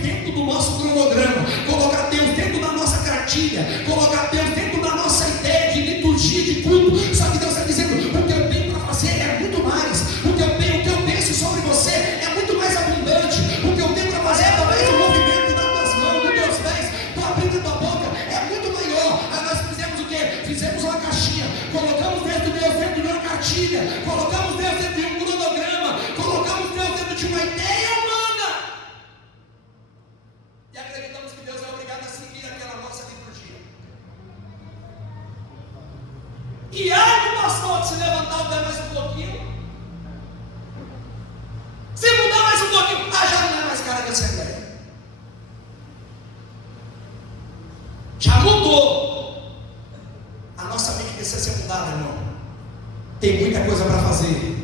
dentro do nosso cronograma, colocar Deus dentro da nossa cartilha, colocar Deus dentro da nossa ideia de liturgia de culto. Só que Deus está dizendo: o que eu tenho para fazer é muito mais. O que eu penso sobre você é muito mais abundante. O que eu tenho para fazer através do movimento das tuas mãos, dos teus pés, do abrir da tua boca, é muito maior. Aí nós fizemos o quê? Fizemos uma caixinha, colocamos Deus dentro de uma cartilha, colocamos Deus dentro de um cronograma, colocamos Deus dentro de uma ideia humana, e acreditamos que Deus é obrigado a seguir aquela nossa liturgia. E aí o pastor, se levantar o pé mais um pouquinho, se mudar mais um pouquinho, já não é mais cara de assembleia, já mudou. A nossa mente precisa ser mudada, irmão. Tem muita coisa para fazer,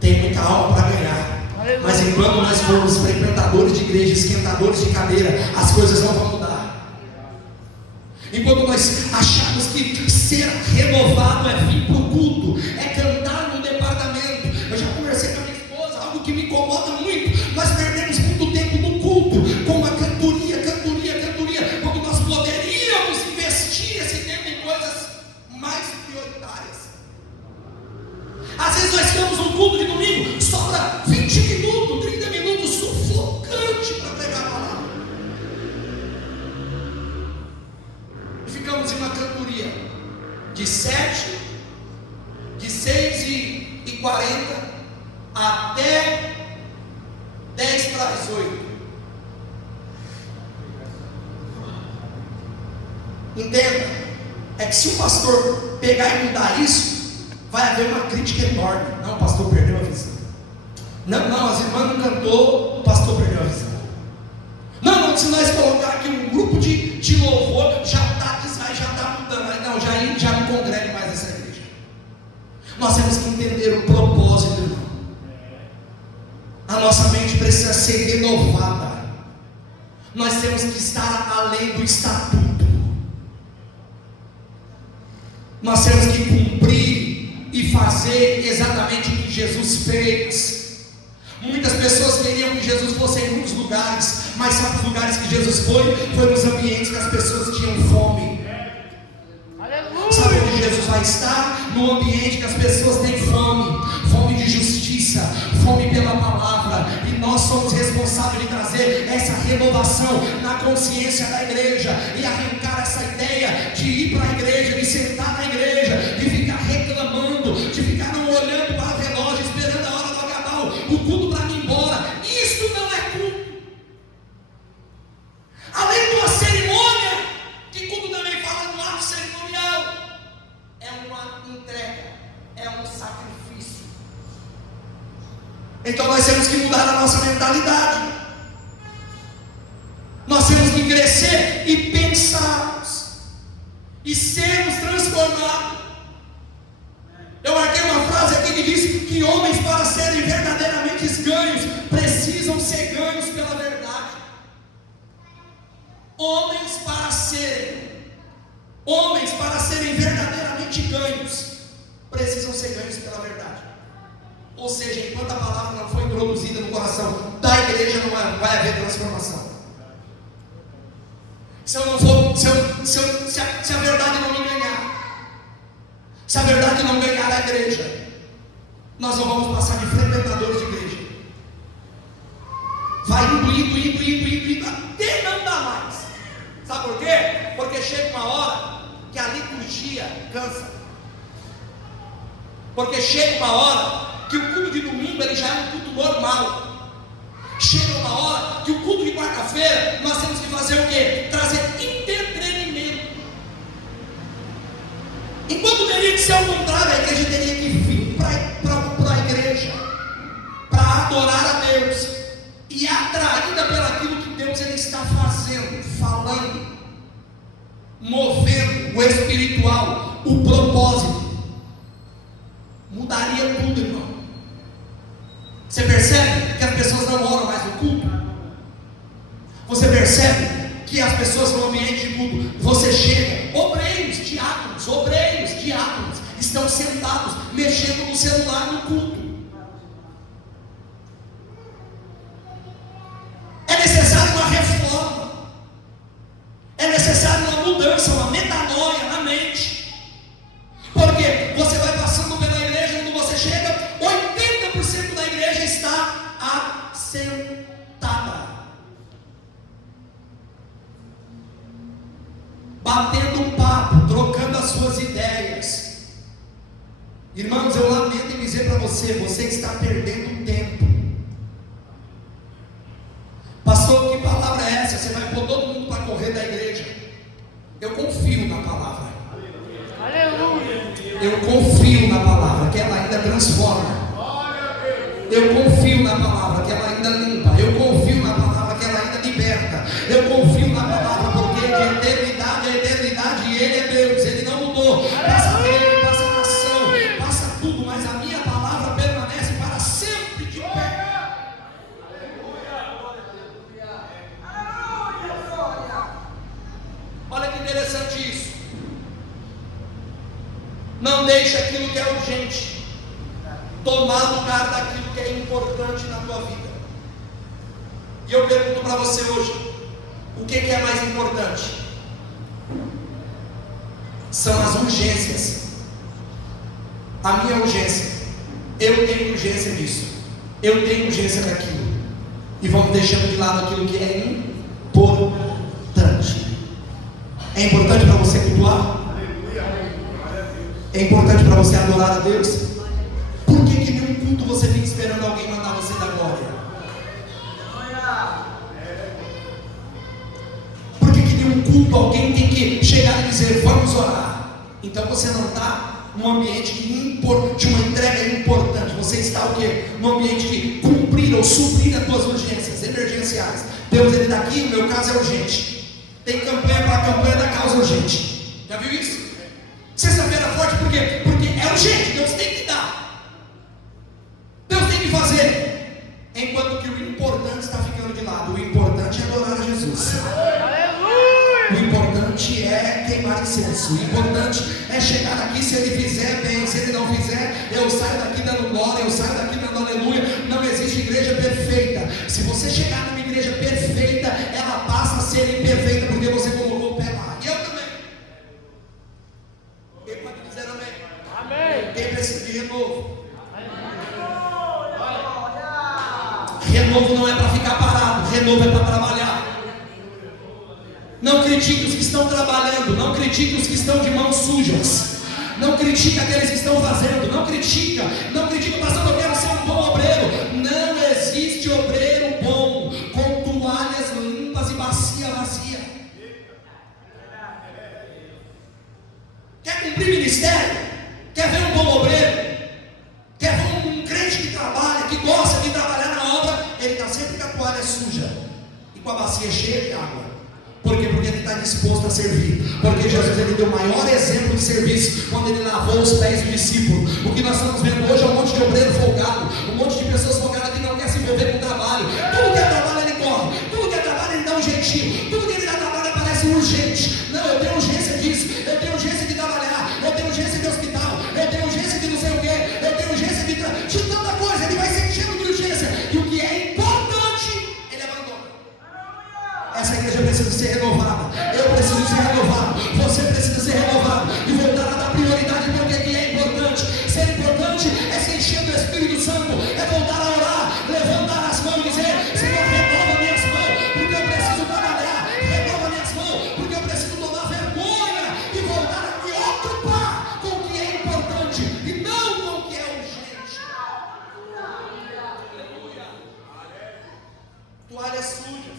tem muita alma para ganhar. Mas enquanto nós formos frequentadores de igreja, esquentadores de cadeira, as coisas não vão mudar. Enquanto nós achamos que ser renovado é vir para o culto, é cantar no departamento. Eu já conversei com a minha de 6h40 até 7:50. Entenda, é que se o pastor pegar e mudar isso, vai haver uma crítica enorme. Não, o pastor perdeu a visão. Não, as irmãs não cantou, o pastor perdeu a visão. Não, se nós colocar aqui um grupo de louvor, já está mudando. Não, já não congrega mais essa igreja. Nós temos que entender o propósito, irmão. A nossa mente precisa ser renovada. Nós temos que estar além do estatuto. Nós temos que cumprir e fazer exatamente o que Jesus fez. Muitas pessoas queriam que Jesus fosse em muitos lugares, mas sabe os lugares que Jesus foi nos ambientes que as pessoas tinham fome. Aleluia. Sabe onde Jesus vai estar? No ambiente que as pessoas têm fome, fome de justiça, fome pela palavra, e nós somos responsáveis de trazer essa renovação na consciência da igreja, e arrancar essa ideia de ir para a igreja, de sentar na igreja, de ficar reclamando, de ficar não olhando para o relógio, esperando a hora de acabar o culto para ir embora. Isso não é culto. Além de uma cerimônia, que culto também fala do ato cerimonial, é uma entrega, é um sacrifício. Então nós temos que mudar a nossa mentalidade. Nós temos que crescer e pensarmos e sermos transformados. Eu marquei uma frase aqui que diz que homens, para serem verdadeiramente ganhos, precisam ser ganhos pela verdade. Homens para serem verdadeiramente ganhos, precisam ser ganhos pela verdade. Ou seja, enquanto a palavra não foi introduzida no coração da igreja, não vai haver transformação. Se a verdade não me ganhar, se a verdade não ganhar a igreja, nós não vamos passar de frequentadores de igreja. Vai indo, até não dá mais. Sabe por quê? Porque chega uma hora que a liturgia cansa. Porque chega uma hora que o culto de domingo ele já é um culto normal. Chega uma hora que o culto de quarta-feira nós temos que fazer o quê? Trazer entretenimento. Enquanto teria que ser ao contrário, a igreja teria que vir para a igreja para adorar a Deus, e atraída pelaquilo que Deus ele está fazendo, falando, movendo o espiritual, o propósito, mudaria tudo, irmão. Você percebe que as pessoas não oram mais no culto? Você percebe que as pessoas no ambiente de culto, você chega, obreiros, diáconos, estão sentados, mexendo no celular no culto. É necessário uma reforma, é necessário uma mudança, uma metanoia na mente. Porque você vai passando pela igreja, quando você chega, 80% da igreja está assentada, batendo um papo, trocando as suas ideias. Irmãos, eu lamento em dizer para você está perdendo tempo. Pastor, que palavra é essa? Você vai pôr todo mundo para correr da igreja? Eu confio na palavra. Aleluia. Eu confio na palavra, que ela ainda transforma. Eu confio na palavra, que ela ainda limpa. Eu confio na palavra, que ela ainda liberta. Eu confio na palavra, porque de eternidade a eternidade Ele é Deus, Ele não mudou. Passa tempo, passa nação, passa tudo, mas a minha palavra permanece para sempre de pé. Olha que interessante isso. Não deixe aquilo que é urgente tomar lugar daquilo que é importante na tua vida. E eu pergunto para você hoje, o que é mais importante? São as urgências. A minha urgência, eu tenho urgência disso, eu tenho urgência daquilo, e vamos deixando de lado aquilo que é importante. É importante para você cultuar? É importante para você adorar a Deus? Por que nenhum culto você fica esperando alguém mandar você dar glória? Por que nenhum culto alguém tem que chegar e dizer vamos orar? Então você não está num ambiente de uma entrega importante. Você está o quê? Num ambiente de cumprir ou suprir as tuas urgências emergenciais. Deus, ele está aqui, o meu caso é urgente. Tem campanha para a campanha da causa urgente. Já viu isso? Sexta-feira forte, por quê? Porque é urgente, Deus tem que dar. Deus tem que fazer. Enquanto que o importante está ficando de lado. O importante é adorar a Jesus. O importante é queimar incenso. O importante é chegar aqui. Se ele fizer bem, se ele não fizer, eu saio daqui dando glória, eu saio daqui dando aleluia. Não existe igreja perfeita. Se você chegar numa igreja perfeita, ela passa a ser imperfeita, porque você colocou o pé lá. E eu também. Quem pode dizer amém? Amém. Quem precisa de renovo? Renovo não é para ficar parado, renovo é para trabalhar. Não critique os que estão trabalhando, não critique os que estão de mãos sujas, não critique aqueles que estão fazendo, não critica, pastor, eu quero ser um bom obreiro. Não existe obreiro bom com toalhas limpas e bacia vazia. Quer cumprir ministério? Quer ver um bom obreiro? Quer ver um crente que trabalha, que gosta de trabalhar na obra? Ele está sempre com a toalha suja e com a bacia cheia de água. Por quê? Porque ele está disposto a servir. Porque Jesus, ele deu o maior exemplo de serviço quando ele lavou os pés do discípulo. O que nós estamos vendo hoje é um monte de obreiro folgado, um monte de pessoas folgadas que não quer se envolver com o trabalho. Tudo que é trabalho ele corre, tudo que é trabalho ele dá um jeitinho, tudo que ele dá trabalho parece urgente. Não, eu tenho urgência disso, eu tenho urgência de trabalhar, eu tenho urgência de hospital, eu tenho urgência de não sei o quê, eu tenho urgência de tanta coisa. Ele vai se enchendo de urgência, e o que é importante ele abandona. Essa igreja precisa ser renovada. Eu preciso ser renovado. Você precisa ser renovado e voltar a dar prioridade porque aqui é importante. Ser importante é se encher do Espírito Santo, é voltar a orar, levantar as mãos e dizer: Senhor, renova minhas mãos, porque eu preciso trabalhar. Renova minhas mãos, porque eu preciso tomar vergonha e voltar a me ocupar com o que é importante e não com o que é urgente. Aleluia. Toalhas sujas.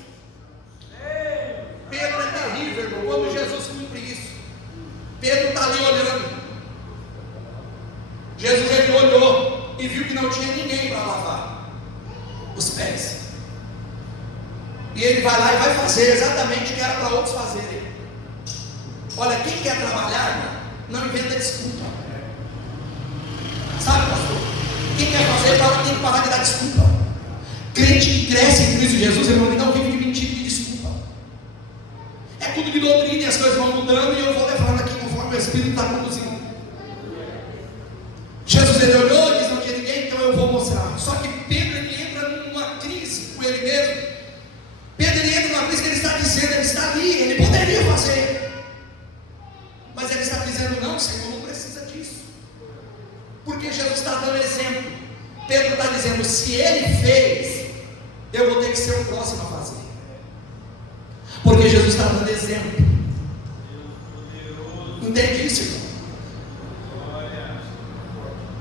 Pedro é terrível, irmão. Quando Jesus cumpre isso, Pedro está ali olhando. Jesus, ele olhou e viu que não tinha ninguém para lavar os pés. E ele vai lá e vai fazer exatamente o que era para outros fazerem. Olha, quem quer trabalhar, não inventa desculpa. Sabe, pastor? Quem quer fazer, tem que parar de dar desculpa. Crente que cresce em Cristo Jesus, irmão, ele não vive de mentira e de desculpa. É tudo de doutrina e as coisas vão mudando e eu vou levando aqui conforme o Espírito está conduzindo. Jesus, ele olhou e disse: não tinha ninguém, então eu vou mostrar. Só que Pedro, ele entra numa crise com ele mesmo. Pedro, ele entra numa crise que ele está dizendo, ele está ali, ele poderia fazer, mas ele está dizendo: não, Senhor, não precisa disso, porque Jesus está dando exemplo. Pedro está dizendo: se ele fez, eu vou ter que ser o próximo a fazer, porque Jesus está dando exemplo. Entende isso, irmão?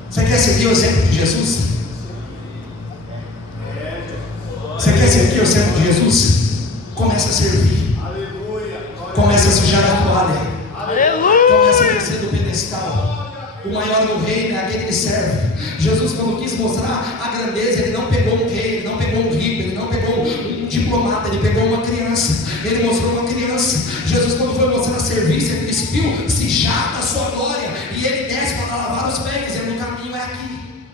Você quer seguir o exemplo de Jesus? Você quer seguir o exemplo de Jesus? Começa a servir. Começa a sujar a toalha. Começa a descer do pedestal. O maior do reino é aquele que serve. Jesus, quando quis mostrar a grandeza, ele não pegou um rei, ele não pegou um rico, ele não pegou um diplomata, ele pegou uma criança. Ele mostrou uma criança. Jesus, quando foi mostrar serviço, ele despiu, se jata a sua glória, e ele desce para lavar os pés, dizendo: o caminho é aqui.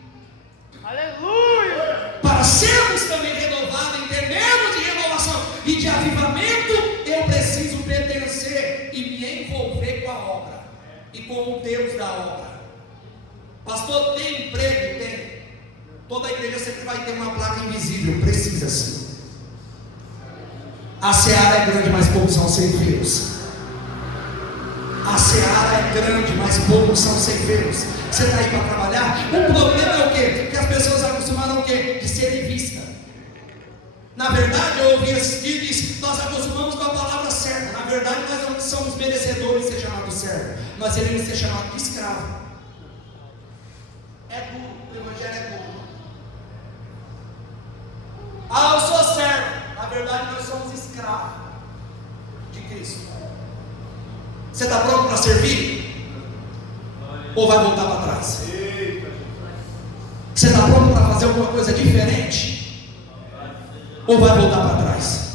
Aleluia! Para sermos também renovados, em termos de renovação e de avivamento, eu preciso pertencer e me envolver com a obra e com o Deus da obra. Pastor, tem emprego? Tem. Toda a igreja sempre vai ter uma placa invisível. Precisa sim. A seara é grande, mas poucos são ceifeiros. A seara é grande, mas poucos são ceifeiros. Você está aí para trabalhar? O problema é o quê? Que as pessoas acostumaram o quê? De serem vistas. Na verdade, eu ouvi esses vídeos, nós acostumamos com a palavra servo. Na verdade, nós não somos merecedores de ser chamados servo. Nós devemos ser chamados de escravo. É duro, o evangelho é duro. Ah, eu sou servo. Na verdade, nós somos escravos de Cristo. Você está pronto para servir? Ou vai voltar para trás? Você está pronto para fazer alguma coisa diferente? Ou vai voltar para trás?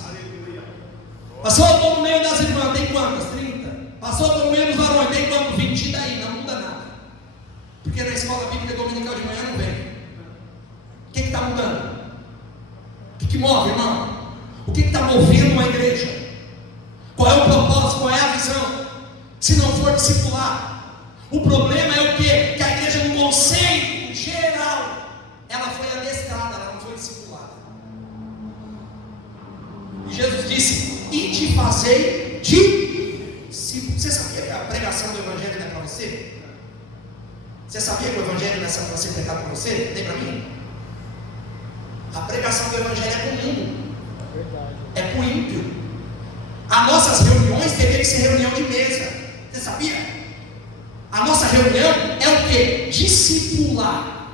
Passou, estou no meio das irmãs, tem quantas? 30. Passou, estou no meio dos varões, tem quantos? 20. E daí? Não muda nada. Porque na escola bíblica dominical de manhã não vem. O que está mudando? O que move, irmão? O que está movendo uma igreja? Qual é o propósito? Qual é a visão? Se não for discipular, o problema é o quê? Que a igreja, no conceito geral, ela foi adestrada, ela não foi discipulada. E Jesus disse: e te fazei discípulos. Você sabia que a pregação do evangelho não é para você? Você sabia que o evangelho não é para ser pregado para você? Nem para mim. A pregação do evangelho é para o mundo, é para o ímpio. As nossas reuniões teriam que ser reunião de mesa. Você sabia? A nossa reunião é o que? Discipular.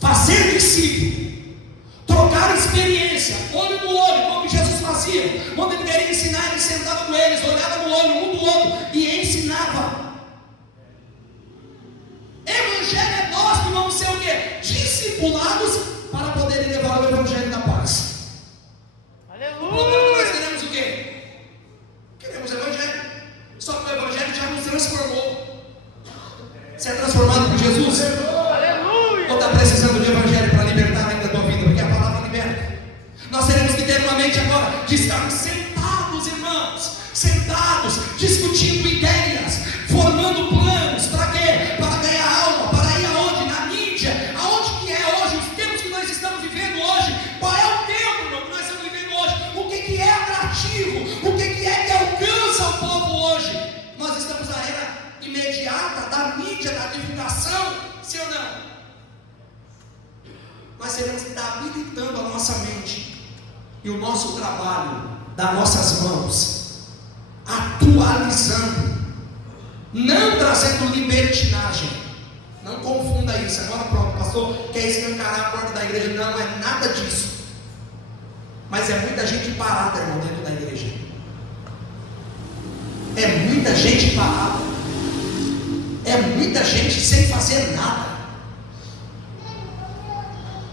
Fazer discípulo. Trocar experiência, olho no olho, como Jesus fazia. Quando ele queria ensinar, ele sentava com eles, olhava no olho um do outro e ensinava. Evangelho é nós que vamos ser o quê? Discipulados para poderem levar o evangelho da paz. O problema é que nós queremos o quê? Queremos evangelho. Só que o evangelho já nos transformou. Você é transformado por Jesus? Ou está precisando de evangelho para libertar ainda a tua vida? Porque a palavra liberta. Nós teremos que ter uma mente agora de estarmos sentados, irmãos, sentados, discutindo ideias, formando planos. Para quê? Para ganhar alma. Para ir aonde? Na mídia. Aonde que é hoje? Os tempos que nós estamos vivendo hoje. Qual é o tempo, irmão, que nós estamos vivendo hoje? O que é atrativo? O que é que alcança o povo hoje? Nós estamos na era imediata da mídia, da divulgação, sim ou não? Nós teremos que estar habilitando a nossa mente e o nosso trabalho das nossas mãos, atualizando, não trazendo libertinagem. Não confunda isso. Agora pronto, pastor quer escancarar a porta da igreja. Não é nada disso. Mas é muita gente parada, irmão, dentro da igreja. É muita gente parada. É muita gente sem fazer nada.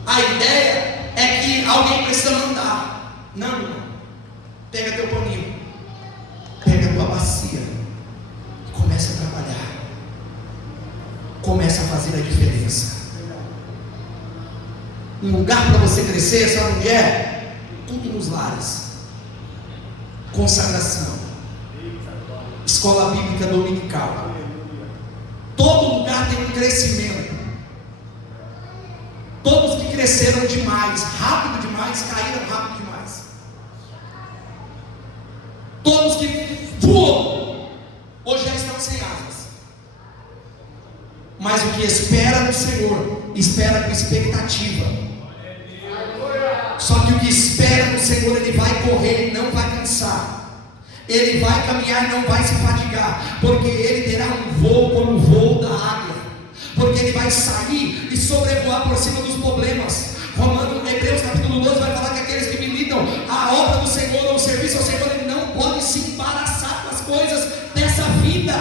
A ideia é que alguém precisa mandar. Não, irmão. Pega teu paninho, pega tua bacia e começa a trabalhar. Começa a fazer a diferença. Um lugar para você crescer, sabe onde é? Tudo nos lares. Consagração, escola bíblica dominical. Todo lugar tem um crescimento. Todos que cresceram demais, rápido demais, caíram rápido demais. Todos que voam, hoje já estão sem asas. Mas o que espera no Senhor, espera com expectativa. Só que o que espera no Senhor, ele vai correr e não vai cansar. Ele vai caminhar e não vai se fadigar, porque ele terá um voo como o voo da águia. Porque ele vai sair e sobrevoar por cima dos problemas. Hebreus capítulo 12 vai falar que aqueles que militam a obra do Senhor ou o serviço ao Senhor, ele não pode se embaraçar com as coisas dessa vida.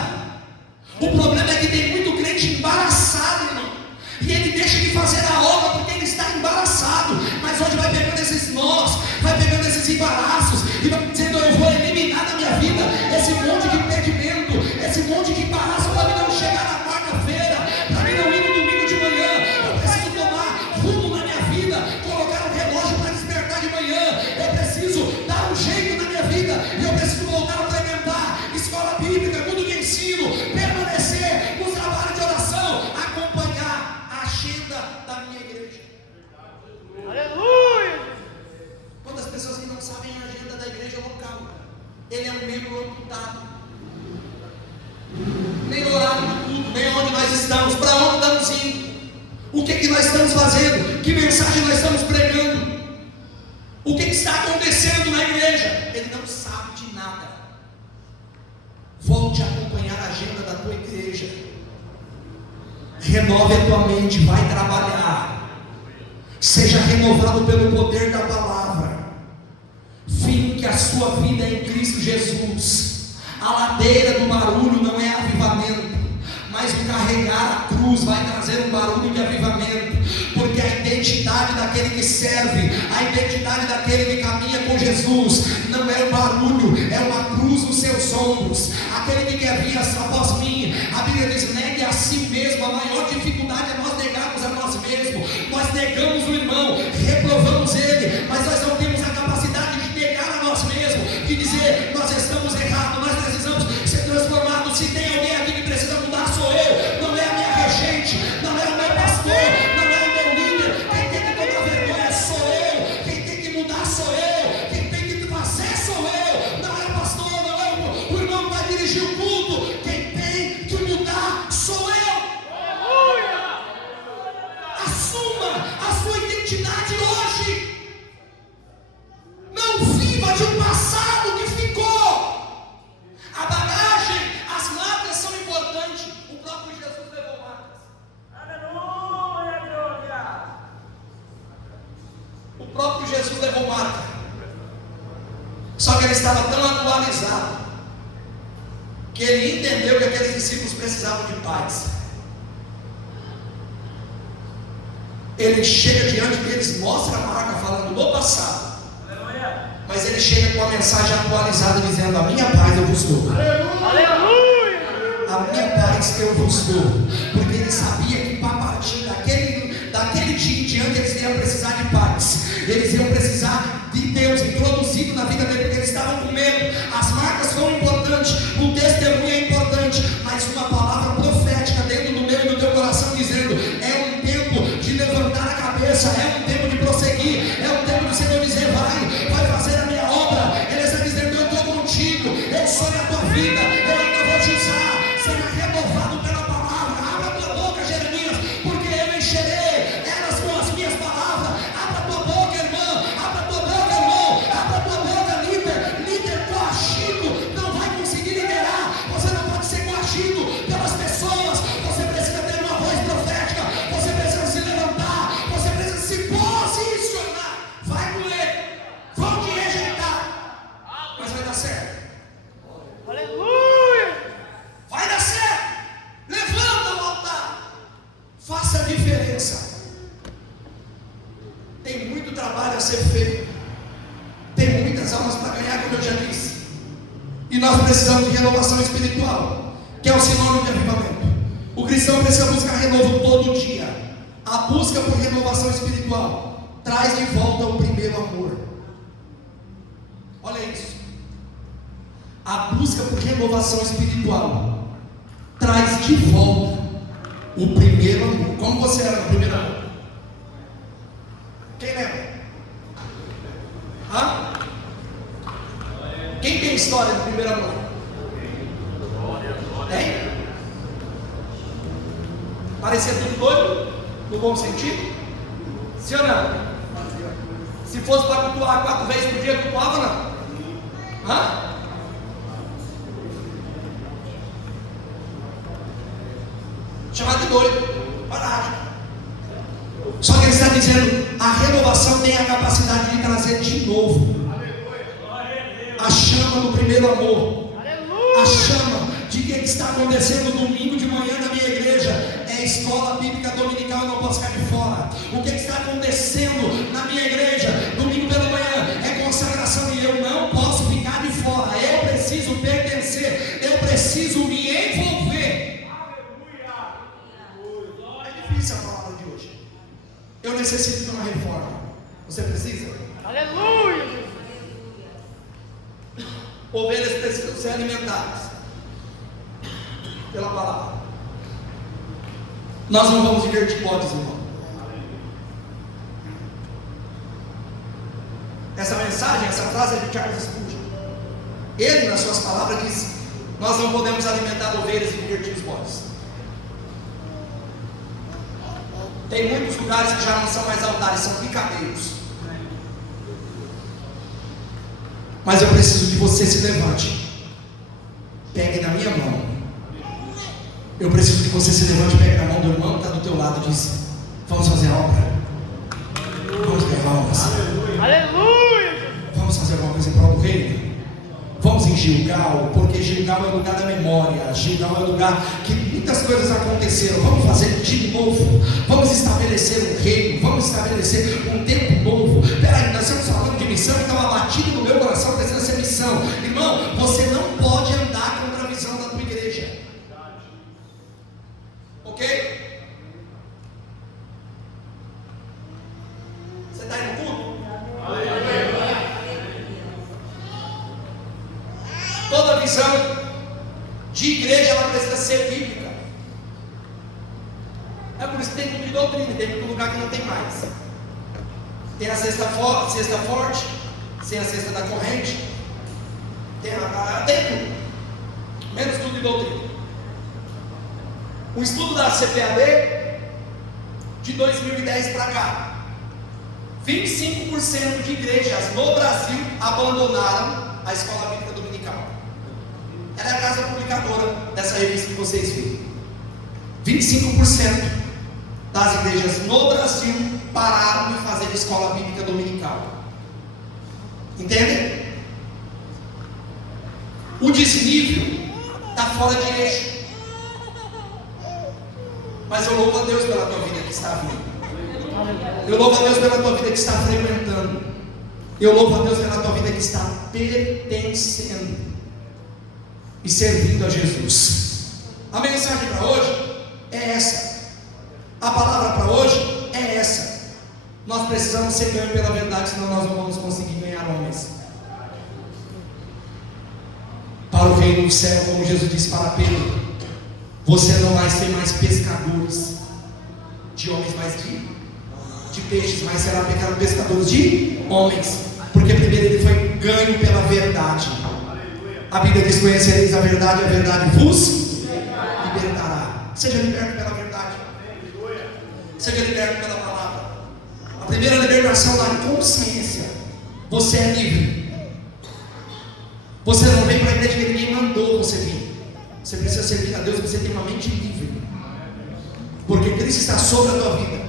O problema é que tem muito crente embaraçado, irmão, e ele deixa de fazer a obra porque ele está embaraçado. Mas hoje vai pegando esses nós, vai pegando esses embaraços e vai dizendo: eu vou eliminar da minha vida esse monte de impedimento, esse monte de embaraço para mim não chegar na quarta-feira, para mim não ir no domingo de manhã. Eu preciso tomar rumo na minha vida, colocar um relógio para despertar de manhã. Eu preciso dar um jeito na minha vida, e eu preciso voltar a frequentar escola bíblica, mundo de ensino, permanecer nos trabalhos de oração, acompanhar a agenda da minha igreja. Aleluia! Quantas pessoas que não sabem a agenda da igreja local? Ele é um membro amputado, nem horário de tudo, nem onde nós estamos, para onde estamos indo, o que nós estamos fazendo, que mensagem nós estamos pregando, o que está acontecendo na igreja. Ele não sabe de nada. Volte a acompanhar a agenda da tua igreja. renove a tua mente, vai trabalhar, seja renovado pelo poder da palavra, finque a sua vida em Cristo Jesus. A ladeira do barulho não é avivamento, mas o carregar a cruz vai trazer um barulho de avivamento, porque a identidade daquele que serve, a identidade daquele que caminha com Jesus, não é o barulho, é uma cruz nos seus ombros. Aquele que quer vir após mim, a Bíblia diz: negue a si mesmo. A maior dificuldade é nós negarmos a nós mesmos. Nós negamos o irmão, reprovamos ele, mas nós não temos a capacidade de negar a nós mesmos, de dizer: nós estamos errados, nós precisamos ser transformados. Se tem alguém aqui que precisa mudar, sou eu. Não é a minha regente, não é o meu pastor, não é o meu líder. Quem tem que tomar vergonha sou eu, quem tem que mudar sou eu, quem tem que fazer sou eu. Não é o pastor, não é o irmão que vai dirigir o culto. Quem tem que mudar sou eu. Assuma a sua identidade hoje. Não viva de um passado que ficou. A bagagem, as marcas são importantes. O próprio Jesus levou marcas. Aleluia, glória. O próprio Jesus levou marca. Só que ele estava tão atualizado que ele entendeu que aqueles discípulos precisavam de paz. Ele chega diante deles, mostra a marca falando do passado, mas ele chega com a mensagem atualizada dizendo: a minha paz eu vos dou. Aleluia. A minha paz eu vos dou. Porque ele sabia que a partir daquele dia em diante eles iam precisar de paz. Eles iam precisar de Deus introduzido na vida dele, porque eles estavam com medo. As marcas são importantes, o testemunho é importante, mas uma palavra profética dentro do meu e do teu coração dizendo: é um tempo de levantar a cabeça, é um tempo de prosseguir, é um tempo do Senhor dizer: vai fazer a minha obra. Ele está dizendo: eu estou contigo, eu sou na tua vida, eu ainda vou te usar. Seja renovado pela palavra. Abra a tua boca, Jeremias, porque eu encherei elas com as minhas palavras. Abra a tua boca, irmã, abra a tua boca, irmão, abra a tua boca, líder coagido não vai conseguir liderar. Você não pode ser coagido pelas pessoas. Você precisa ter uma voz profética, você precisa se levantar, você precisa se posicionar. Vai com ele, vão te rejeitar, mas vai dar certo. Aleluia. Vai dar certo. Levanta o altar, faça a diferença. Tem muito trabalho a ser feito, tem muitas almas para ganhar, como eu já disse, e nós precisamos de renovação espiritual, que é o sinônimo de avivamento. O cristão precisa buscar renovo todo dia. A busca por renovação espiritual traz de volta o primeiro amor. Olha isso. A busca por renovação espiritual traz de volta o primeiro amor. Como você era no primeiro amor? Quem lembra? Hã? Quem tem história do primeiro amor? Tem? Parecia tudo doido? No bom sentido? Sim ou não? Se fosse para cultuar 4 vezes por dia, cultuava não? Hã? Chamado de doido, parático. Só que ele está dizendo: a renovação tem a capacidade de trazer de novo a chama do primeiro amor. A chama de que está acontecendo domingo de manhã na minha igreja é escola bíblica dominical, eu não posso ficar de fora. O que está acontecendo na minha igreja domingo pela manhã é consagração, e eu não posso ficar de fora. Eu preciso pertencer, eu preciso me envolver. É difícil a palavra de hoje. Eu necessito de uma reforma. Você precisa? Aleluia. Ovelhas precisam ser alimentadas pela palavra. Nós não vamos invertir bodes, irmão. Essa mensagem, essa frase é de Charles Spurgeon. Ele, nas suas palavras, disse: nós não podemos alimentar ovelhas e invertir os bodes. Tem muitos lugares que já não são mais altares, são picadeiros. Mas eu preciso que você se levante, pegue na minha mão Eu preciso que você se levante e pegue na mão do irmão que está do teu lado e diz: vamos fazer a obra. Vamos ganhar almas. Aleluia! Vamos fazer alguma coisa em prol do reino. Vamos em Gilgal, porque Gilgal é o lugar da memória. Gilgal é o lugar que muitas coisas aconteceram. Vamos fazer de novo. Vamos estabelecer um reino. Vamos estabelecer um tempo novo. Peraí, nós estamos falando de missão, então abatido no meu coração precisa ser missão. Irmão, você não pode andar contra a visão da tua igreja. Ok? Você está aí no culto? Toda visão de igreja ela precisa ser bíblica. É por isso que tem culto de doutrina, tem muito lugar que não tem mais. Tem a cesta forte, tem a cesta da corrente, tem tudo, menos tudo de doutrina. Um estudo da CPAD de 2010 para cá, 25% de igrejas no Brasil abandonaram a escola bíblica dominical. Ela é a casa publicadora dessa revista que vocês viram. 25% das igrejas no Brasil pararam de fazer escola bíblica dominical. Entendem? O desnível está fora de eixo. Mas eu louvo a Deus pela tua vida que está vindo. Eu louvo a Deus pela tua vida que está frequentando. Eu louvo a Deus pela tua vida que está pertencendo e servindo a Jesus. A mensagem para hoje é essa. A palavra para hoje é essa. Nós precisamos ser ganhos pela verdade, senão nós não vamos conseguir ganhar homens para o reino do céu, como Jesus disse para Pedro: você não vai ser mais pescadores de homens, mas de peixes, mas será pescadores de homens, porque primeiro ele foi ganho pela verdade. A Bíblia diz: conhecereis a verdade vos libertará. Seja liberto pela verdade, seja liberto pela palavra. A primeira libertação da consciência: você é livre. Você não vem para a igreja que ninguém mandou você vir. Você precisa servir a Deus, você tem uma mente livre, porque Cristo está sobre a tua vida.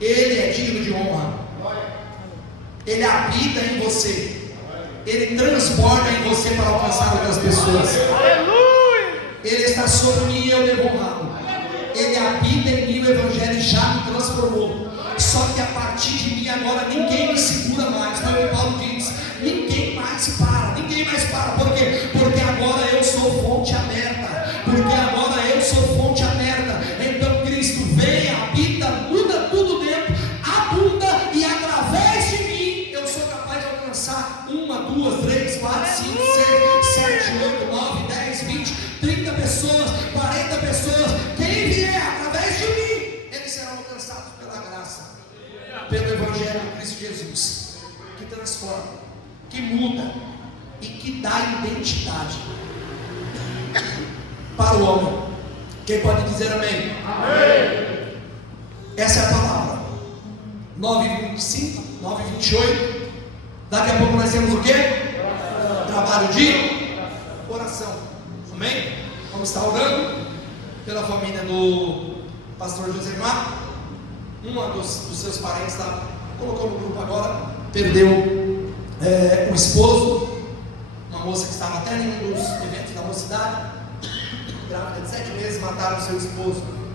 Ele é digno de honra. Ele habita em você. Ele transborda em você para alcançar outras pessoas. Aleluia! Ele está sobre mim e eu devo honrá-lo. Ele habita em mim, o Evangelho já me transformou. Só que a partir de mim agora ninguém me segura mais. Não é o que Paulo diz: ninguém mais para. Ninguém mais para. Por quê? Porque agora eu sou fonte aberta. Porque agora eu sou fonte aberta. Então Cristo vem, habita, muda tudo dentro, abunda, e através de mim eu sou capaz de alcançar 1, 2, 3, 4, 5, 6, 7, 8, 9, 10, 20, 30 pessoas, 40 pessoas. Quem vier através de mim, eles serão alcançados pela graça, pelo Evangelho de Cristo Jesus, que transforma, que muda e que dá identidade para o homem. Quem pode dizer amém? Amém. Essa é a palavra. 9:25, 9:28. Daqui a pouco nós temos o quê? Trabalho de oração. Amém? Vamos estar orando pela família do pastor Josemar. Uma dos seus parentes colocou no grupo agora, perdeu o esposo, uma moça que estava até em um dos eventos da mocidade, grávida de 7 meses, mataram seu esposo.